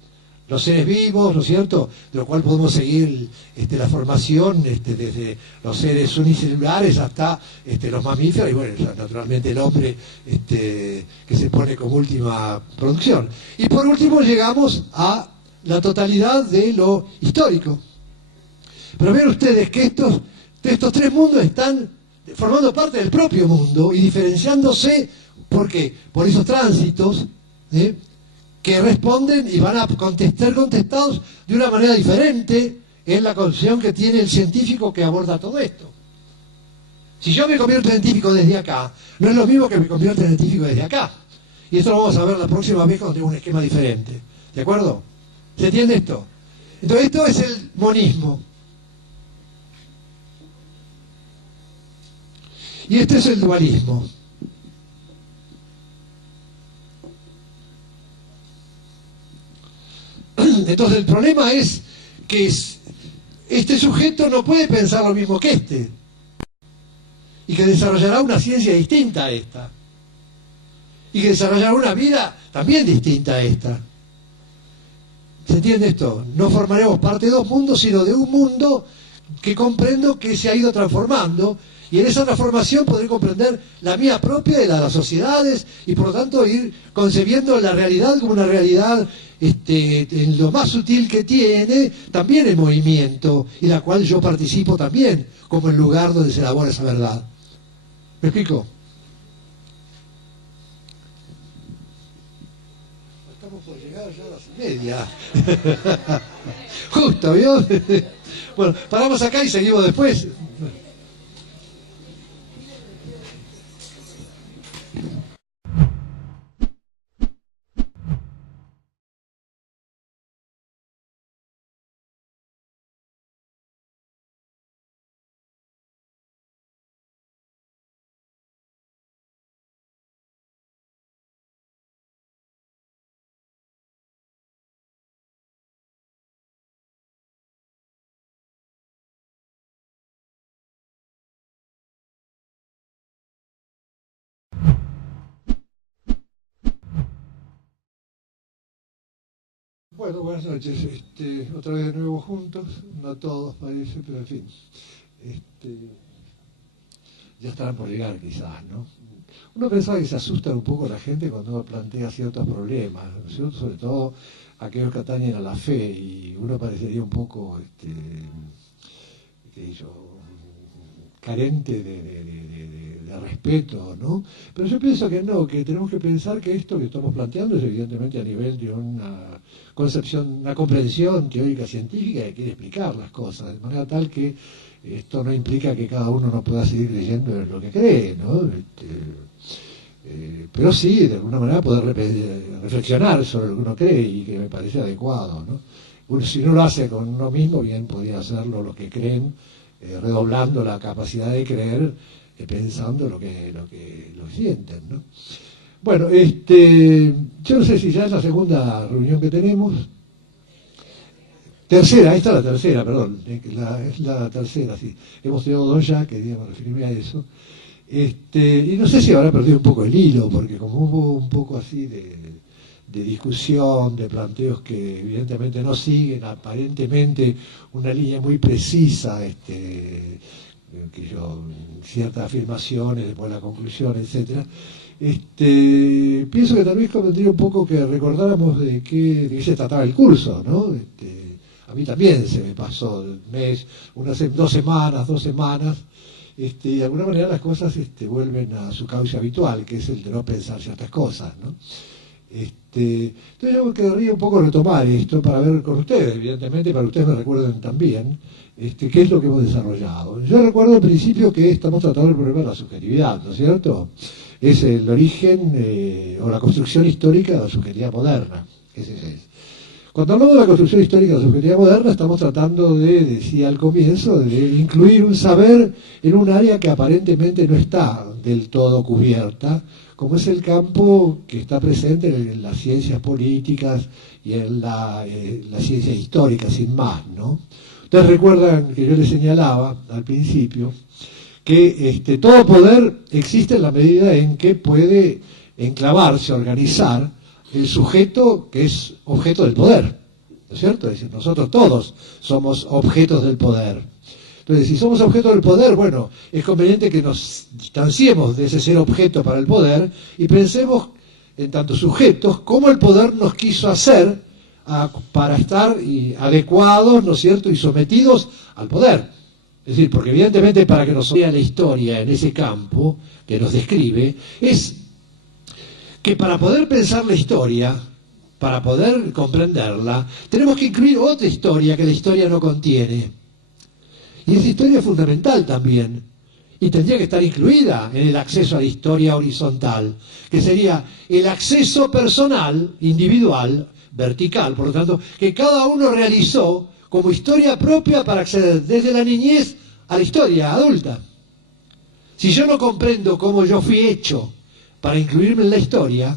Los seres vivos, ¿no es cierto? De lo cual podemos seguir la formación desde los seres unicelulares hasta los mamíferos y bueno, naturalmente el hombre que se pone como última producción. Y por último llegamos a la totalidad de lo histórico. Pero vean ustedes que estos tres mundos están formando parte del propio mundo y diferenciándose, ¿por qué? Por esos tránsitos que responden y van a ser contestados de una manera diferente en la concepción que tiene el científico que aborda todo esto. Si yo me convierto en científico desde acá, no es lo mismo que me convierta en científico desde acá. Y esto lo vamos a ver la próxima vez cuando tenga un esquema diferente. ¿De acuerdo? ¿Se entiende esto? Entonces esto es el monismo. Y este es el dualismo. Entonces el problema es que este sujeto no puede pensar lo mismo que este. Y que desarrollará una ciencia distinta a esta. Y que desarrollará una vida también distinta a esta. ¿Se entiende esto? No formaremos parte de dos mundos, sino de un mundo que comprendo que se ha ido transformando. Y en esa transformación podré comprender la mía propia y la de las sociedades y por lo tanto ir concebiendo la realidad como una realidad en lo más sutil que tiene, también el movimiento y la cual yo participo también como el lugar donde se elabora esa verdad. ¿Me explico? Estamos por llegar ya a las 1:30. Justo, ¿vio? Bueno, paramos acá y seguimos después. Bueno, buenas noches. Otra vez de nuevo juntos, no todos parece, pero en fin. ya estarán por llegar quizás, ¿no? Uno pensaba que se asusta un poco la gente cuando uno plantea ciertos problemas, ¿no es cierto? Sobre todo aquellos que atañen a la fe, y uno parecería un poco, qué sé yo, carente de respeto, ¿no? Pero yo pienso que no, que tenemos que pensar que esto que estamos planteando es evidentemente a nivel de una concepción, una comprensión teórica científica que quiere explicar las cosas, de manera tal que esto no implica que cada uno no pueda seguir creyendo en lo que cree, ¿no? Pero sí, de alguna manera poder reflexionar sobre lo que uno cree, y que me parece adecuado, ¿no? Uno, si no lo hace con uno mismo, bien podría hacerlo los que creen, redoblando la capacidad de creer, pensando lo que sienten, ¿no? Bueno, yo no sé si ya es la segunda reunión que tenemos. Tercera, esta es la tercera, perdón, es la tercera, sí. Hemos tenido dos ya, quería referirme a eso. Y no sé si habrá perdido un poco el hilo, porque como hubo un poco así de discusión, de planteos que evidentemente no siguen aparentemente una línea muy precisa, ciertas afirmaciones, después la conclusión, etcétera. Pienso que tal vez convendría un poco que recordáramos de qué se trataba el curso, ¿no? A mí también se me pasó el mes, dos semanas, y de alguna manera las cosas vuelven a su cauce habitual, que es el de no pensar ciertas cosas, ¿no? Entonces yo querría un poco retomar esto para ver con ustedes, evidentemente, para que ustedes me recuerden también qué es lo que hemos desarrollado. Yo recuerdo al principio que estamos tratando el problema de la subjetividad, ¿no es cierto? Es el origen o la construcción histórica de la subjetividad moderna. Ese es. Cuando hablamos de la construcción histórica de la subjetividad moderna, estamos tratando decía al comienzo, de incluir un saber en un área que aparentemente no está del todo cubierta, como es el campo que está presente en las ciencias políticas y en la ciencia histórica, sin más, ¿no? Ustedes recuerdan que yo les señalaba al principio que todo poder existe en la medida en que puede enclavarse, organizar el sujeto que es objeto del poder, ¿no es cierto? Es decir, nosotros todos somos objetos del poder. Entonces, si somos objetos del poder, bueno, es conveniente que nos distanciemos de ese ser objeto para el poder y pensemos en tanto sujetos cómo el poder nos quiso hacer para estar adecuados, ¿no es cierto?, y sometidos al poder. Es decir, porque evidentemente para que nos vea la historia en ese campo que nos describe, es que para poder pensar la historia, para poder comprenderla, tenemos que incluir otra historia que la historia no contiene. Y esa historia es fundamental también, y tendría que estar incluida en el acceso a la historia horizontal, que sería el acceso personal, individual, vertical, por lo tanto, que cada uno realizó como historia propia para acceder desde la niñez a la historia adulta. Si yo no comprendo cómo yo fui hecho para incluirme en la historia,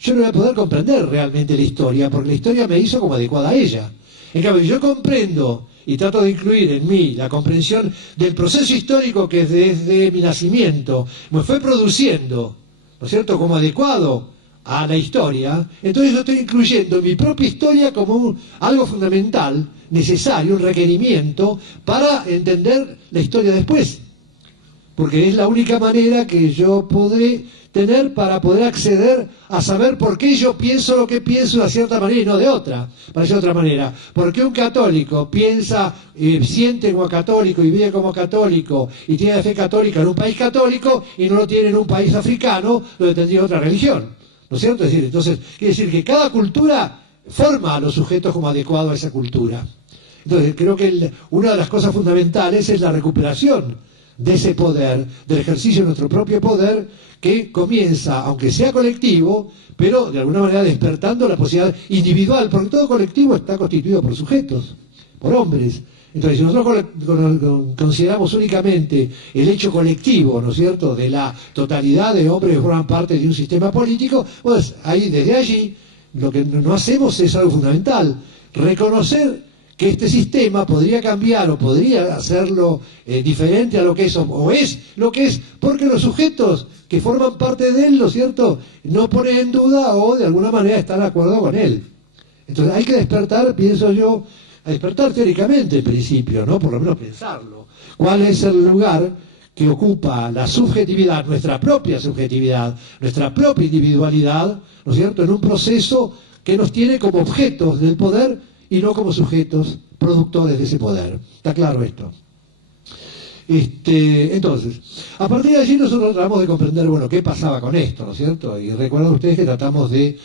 yo no voy a poder comprender realmente la historia, porque la historia me hizo como adecuada a ella. En cambio, yo comprendo y trato de incluir en mí la comprensión del proceso histórico que desde mi nacimiento me fue produciendo, ¿no es cierto?, como adecuado a la historia. Entonces yo estoy incluyendo mi propia historia como algo fundamental, necesario, un requerimiento para entender la historia después, porque es la única manera que yo podré tener para poder acceder a saber por qué yo pienso lo que pienso de una cierta manera y no de otra, para decir de otra manera. ¿Por qué un católico piensa, siente como católico y vive como católico y tiene la fe católica en un país católico y no lo tiene en un país africano donde tendría otra religión? ¿No es cierto? Es decir, entonces, quiere decir que cada cultura forma a los sujetos como adecuado a esa cultura. Entonces, creo que una de las cosas fundamentales es la recuperación de ese poder, del ejercicio de nuestro propio poder, que comienza, aunque sea colectivo, pero de alguna manera despertando la posibilidad individual, porque todo colectivo está constituido por sujetos, por hombres. Entonces, si nosotros consideramos únicamente el hecho colectivo, ¿no es cierto?, de la totalidad de hombres que forman parte de un sistema político, pues ahí, desde allí, lo que no hacemos es algo fundamental, reconocer que este sistema podría cambiar o podría hacerlo diferente a lo que es o es lo que es, porque los sujetos que forman parte de él, ¿no es cierto?, no ponen en duda o de alguna manera están de acuerdo con él. Entonces hay que despertar, pienso yo, a despertar teóricamente el principio, ¿no?, por lo menos pensarlo. ¿Cuál es el lugar que ocupa la subjetividad, nuestra propia subjetividad, nuestra propia individualidad, ¿no es cierto?, en un proceso que nos tiene como objetos del poder y no como sujetos productores de ese poder. ¿Está claro esto? Entonces, a partir de allí nosotros tratamos de comprender, bueno, qué pasaba con esto, ¿no es cierto? Y recuerdan ustedes que tratamos de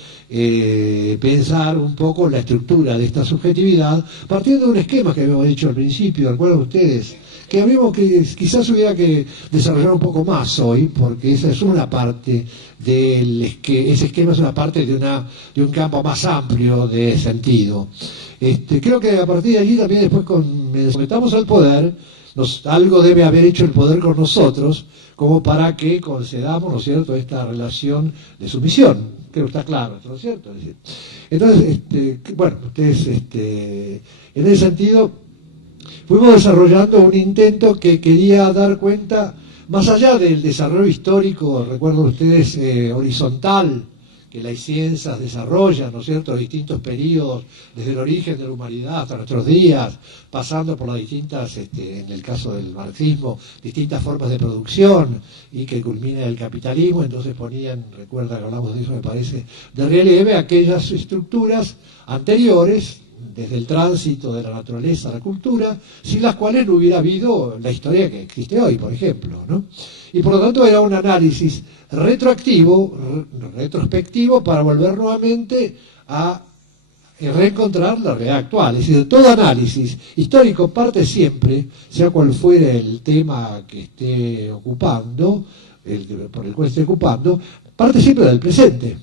pensar un poco la estructura de esta subjetividad, partiendo de un esquema que habíamos dicho al principio, recuerdan ustedes, que habíamos que quizás hubiera que desarrollar un poco más hoy, porque esa es una parte ese esquema es una parte de un campo más amplio de sentido. Creo que a partir de allí también después sometamos al poder, algo debe haber hecho el poder con nosotros como para que concedamos, ¿no es cierto?, esta relación de sumisión. Creo que está claro, ¿no es cierto? Entonces, bueno, ustedes, en ese sentido, fuimos desarrollando un intento que quería dar cuenta, más allá del desarrollo histórico, recuerdan ustedes, horizontal, que las ciencias desarrollan, ¿no es cierto?, los distintos periodos, desde el origen de la humanidad hasta nuestros días, pasando por las distintas, en el caso del marxismo, distintas formas de producción, y que culmina el capitalismo. Entonces ponían, recuerda que hablamos de eso, me parece, de relieve aquellas estructuras anteriores, desde el tránsito de la naturaleza a la cultura, sin las cuales no hubiera habido la historia que existe hoy, por ejemplo, ¿no? Y por lo tanto era un análisis retrospectivo, para volver nuevamente a reencontrar la realidad actual. Es decir, todo análisis histórico parte siempre, sea cual fuere el tema que esté ocupando, por el cual esté ocupando, parte siempre del presente.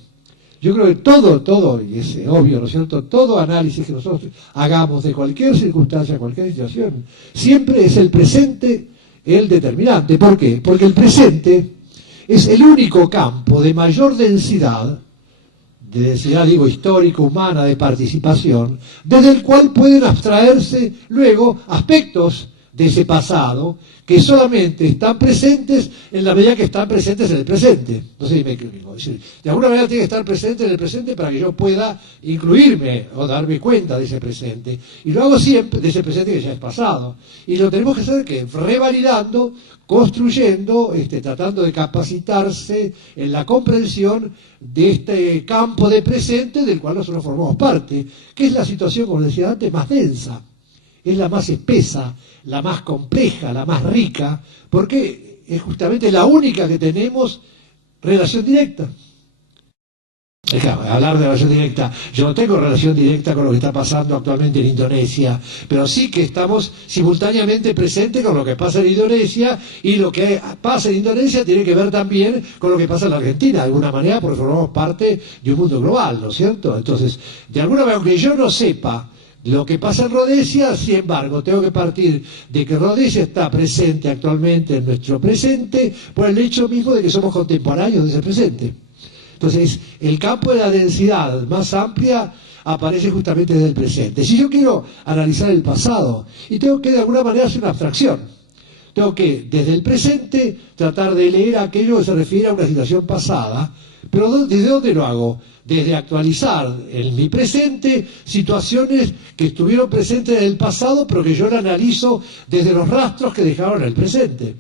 Yo creo que todo, y es obvio, ¿no es cierto?, todo análisis que nosotros hagamos de cualquier circunstancia, cualquier situación, siempre es el presente el determinante. ¿Por qué? Porque el presente es el único campo de mayor densidad, digo, histórico, humana, de participación, desde el cual pueden abstraerse luego aspectos de ese pasado que solamente están presentes en la medida que están presentes en el presente. No sé si me explico. Es decir, de alguna manera tiene que estar presente en el presente para que yo pueda incluirme o darme cuenta de ese presente. Y lo hago siempre de ese presente que ya es pasado. Y lo tenemos que hacer que revalidando, construyendo, tratando de capacitarse en la comprensión de este campo de presente del cual nosotros formamos parte, que es la situación, como decía antes, más densa. Es la más espesa, la más compleja, la más rica, porque es justamente la única que tenemos relación directa. Hablar de relación directa, yo no tengo relación directa con lo que está pasando actualmente en Indonesia, pero sí que estamos simultáneamente presentes con lo que pasa en Indonesia, y lo que pasa en Indonesia tiene que ver también con lo que pasa en la Argentina, de alguna manera, porque formamos parte de un mundo global, ¿no es cierto? Entonces, de alguna manera, aunque yo no sepa lo que pasa en Rhodesia, sin embargo, tengo que partir de que Rhodesia está presente actualmente en nuestro presente por el hecho mismo de que somos contemporáneos de ese presente. Entonces, el campo de la densidad más amplia aparece justamente desde el presente. Si yo quiero analizar el pasado, y tengo que de alguna manera hacer una abstracción, tengo que desde el presente tratar de leer aquello que se refiere a una situación pasada, pero ¿desde dónde lo hago? Desde actualizar en mi presente situaciones que estuvieron presentes en el pasado, pero que yo la analizo desde los rastros que dejaron en el presente.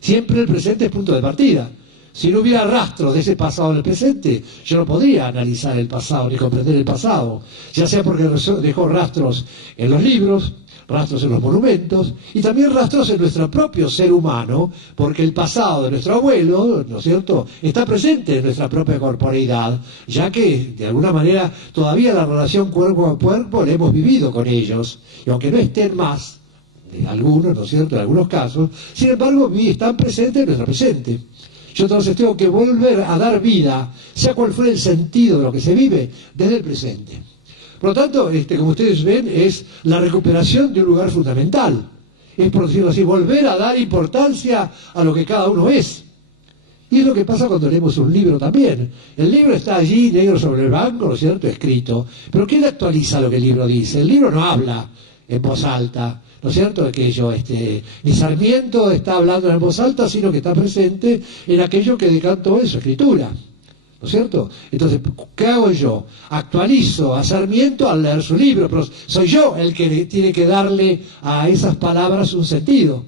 Siempre el presente es punto de partida. Si no hubiera rastros de ese pasado en el presente, yo no podría analizar el pasado ni comprender el pasado, ya sea porque dejó rastros en los libros, rastros en los monumentos, y también rastros en nuestro propio ser humano, porque el pasado de nuestro abuelo, ¿no es cierto?, está presente en nuestra propia corporeidad, ya que, de alguna manera, todavía la relación cuerpo a cuerpo la hemos vivido con ellos, y aunque no estén más, de algunos, ¿no es cierto?, en algunos casos, sin embargo, están presentes en nuestro presente. Yo entonces tengo que volver a dar vida, sea cual fuera el sentido de lo que se vive, desde el presente. Por lo tanto, como ustedes ven, es la recuperación de un lugar fundamental. Es, por decirlo así, volver a dar importancia a lo que cada uno es. Y es lo que pasa cuando leemos un libro también. El libro está allí, negro sobre el blanco, ¿no es cierto?, escrito. Pero ¿quién actualiza lo que el libro dice? El libro no habla en voz alta, ¿no es cierto?, aquello, ni Sarmiento está hablando en voz alta, sino que está presente en aquello que decantó en su escritura. ¿No es cierto? Entonces, ¿qué hago yo? Actualizo a Sarmiento al leer su libro, pero soy yo el que tiene que darle a esas palabras un sentido.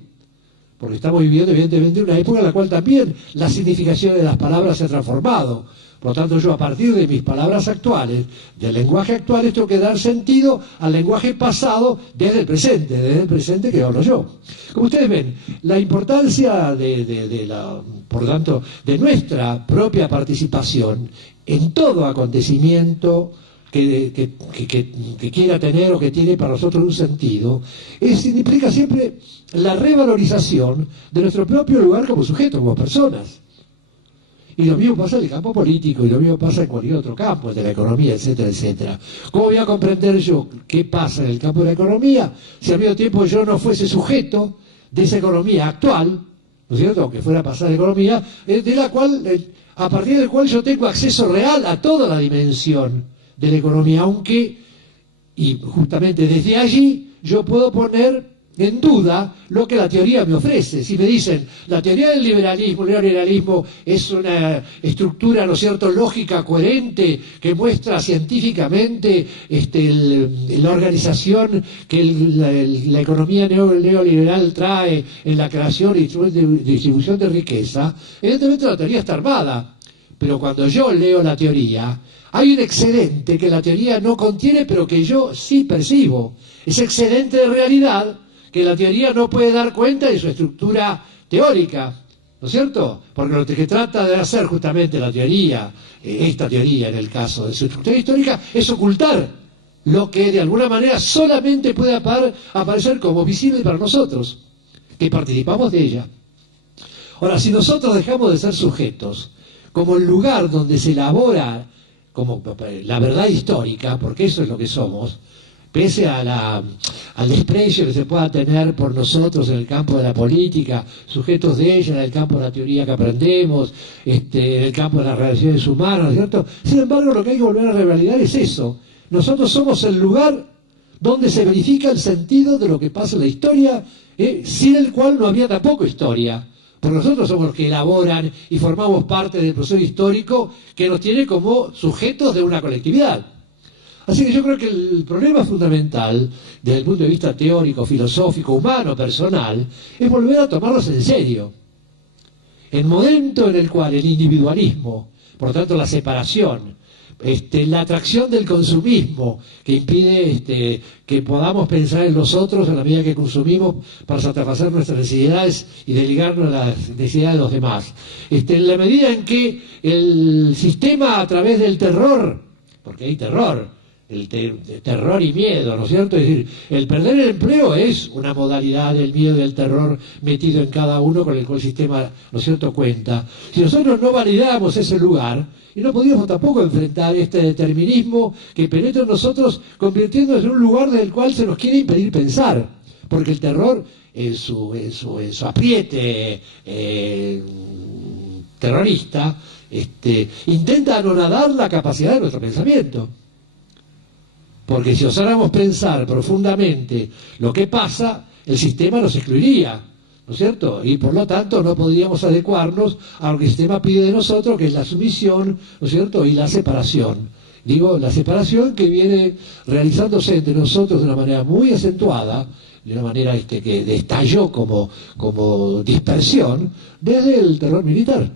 porque estamos viviendo evidentemente una época en la cual también la significación de las palabras se ha transformado. Por lo tanto, yo a partir de mis palabras actuales, del lenguaje actual, tengo que dar sentido al lenguaje pasado desde el presente que hablo yo. Como ustedes ven, la importancia por lo tanto, de nuestra propia participación en todo acontecimiento que quiera tener o que tiene para nosotros un sentido, implica siempre la revalorización de nuestro propio lugar como sujeto, como personas. Y lo mismo pasa en el campo político, y lo mismo pasa en cualquier otro campo, el de la economía, etcétera, etcétera. ¿Cómo voy a comprender yo qué pasa en el campo de la economía si al mismo tiempo yo no fuese sujeto de esa economía actual, ¿no es cierto?, aunque fuera a pasar la economía, de la cual, a partir del cual yo tengo acceso real a toda la dimensión de la economía, aunque, y justamente desde allí, yo puedo poner en duda lo que la teoría me ofrece. Si me dicen, la teoría del liberalismo, el neoliberalismo es una estructura, ¿no es cierto?, lógica, coherente, que muestra científicamente la organización que la economía neoliberal trae en la creación y distribución de riqueza, evidentemente la teoría está armada. Pero cuando yo leo la teoría, hay un excedente que la teoría no contiene, pero que yo sí percibo. Ese excedente de realidad que la teoría no puede dar cuenta de su estructura teórica, ¿no es cierto? Porque lo que trata de hacer justamente la teoría, esta teoría en el caso de su estructura histórica, es ocultar lo que de alguna manera solamente puede aparecer como visible para nosotros, que participamos de ella. Ahora, si nosotros dejamos de ser sujetos como el lugar donde se elabora como la verdad histórica, porque eso es lo que somos, pese al desprecio que se pueda tener por nosotros en el campo de la política, sujetos de ella, en el campo de la teoría que aprendemos, en el campo de las relaciones humanas, ¿no es cierto? Sin embargo, lo que hay que volver a revalidar es eso. Nosotros somos el lugar donde se verifica el sentido de lo que pasa en la historia, sin el cual no había tampoco historia. Porque nosotros somos los que elaboran y formamos parte del proceso histórico que nos tiene como sujetos de una colectividad. Así que yo creo que el problema fundamental, desde el punto de vista teórico, filosófico, humano, personal, es volver a tomarlos en serio. El momento en el cual el individualismo, por lo tanto la separación, la atracción del consumismo, que impide que podamos pensar en los otros a la medida que consumimos para satisfacer nuestras necesidades y desligarnos de las necesidades de los demás. En la medida en que el sistema, a través del terror, porque hay terror, terror y miedo, ¿no es cierto? Es decir, el perder el empleo es una modalidad del miedo y del terror metido en cada uno con el cual el sistema, ¿no es cierto?, cuenta. Si nosotros no validamos ese lugar, y no podríamos tampoco enfrentar este determinismo que penetra en nosotros, convirtiéndose en un lugar del cual se nos quiere impedir pensar, porque el terror en su apriete terrorista intenta anonadar la capacidad de nuestro pensamiento. Porque si osáramos pensar profundamente lo que pasa, el sistema nos excluiría, ¿no es cierto? Y por lo tanto no podríamos adecuarnos a lo que el sistema pide de nosotros, que es la sumisión, ¿no es cierto?, y la separación. Digo, la separación que viene realizándose entre nosotros de una manera muy acentuada, de una manera que estalló como dispersión, desde el terror militar.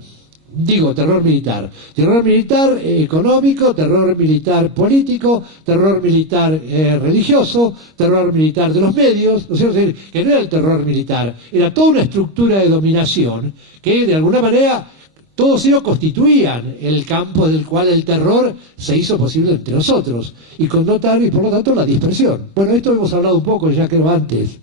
Digo, terror militar económico, terror militar político, terror militar religioso, terror militar de los medios, ¿no es cierto? Que no era el terror militar, era toda una estructura de dominación que de alguna manera todos ellos constituían el campo del cual el terror se hizo posible entre nosotros y connotar y por lo tanto la dispersión. Bueno, esto hemos hablado un poco ya creo antes.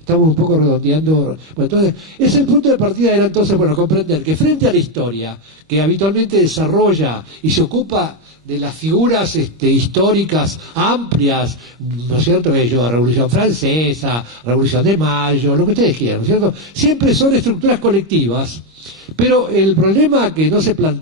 Estamos un poco redondeando. Bueno, entonces, ese punto de partida era entonces, bueno, comprender que frente a la historia, que habitualmente desarrolla y se ocupa de las figuras históricas amplias, ¿no es cierto? La Revolución Francesa, Revolución de Mayo, lo que ustedes quieran, ¿no es cierto? Siempre son estructuras colectivas, pero el problema que no se plantea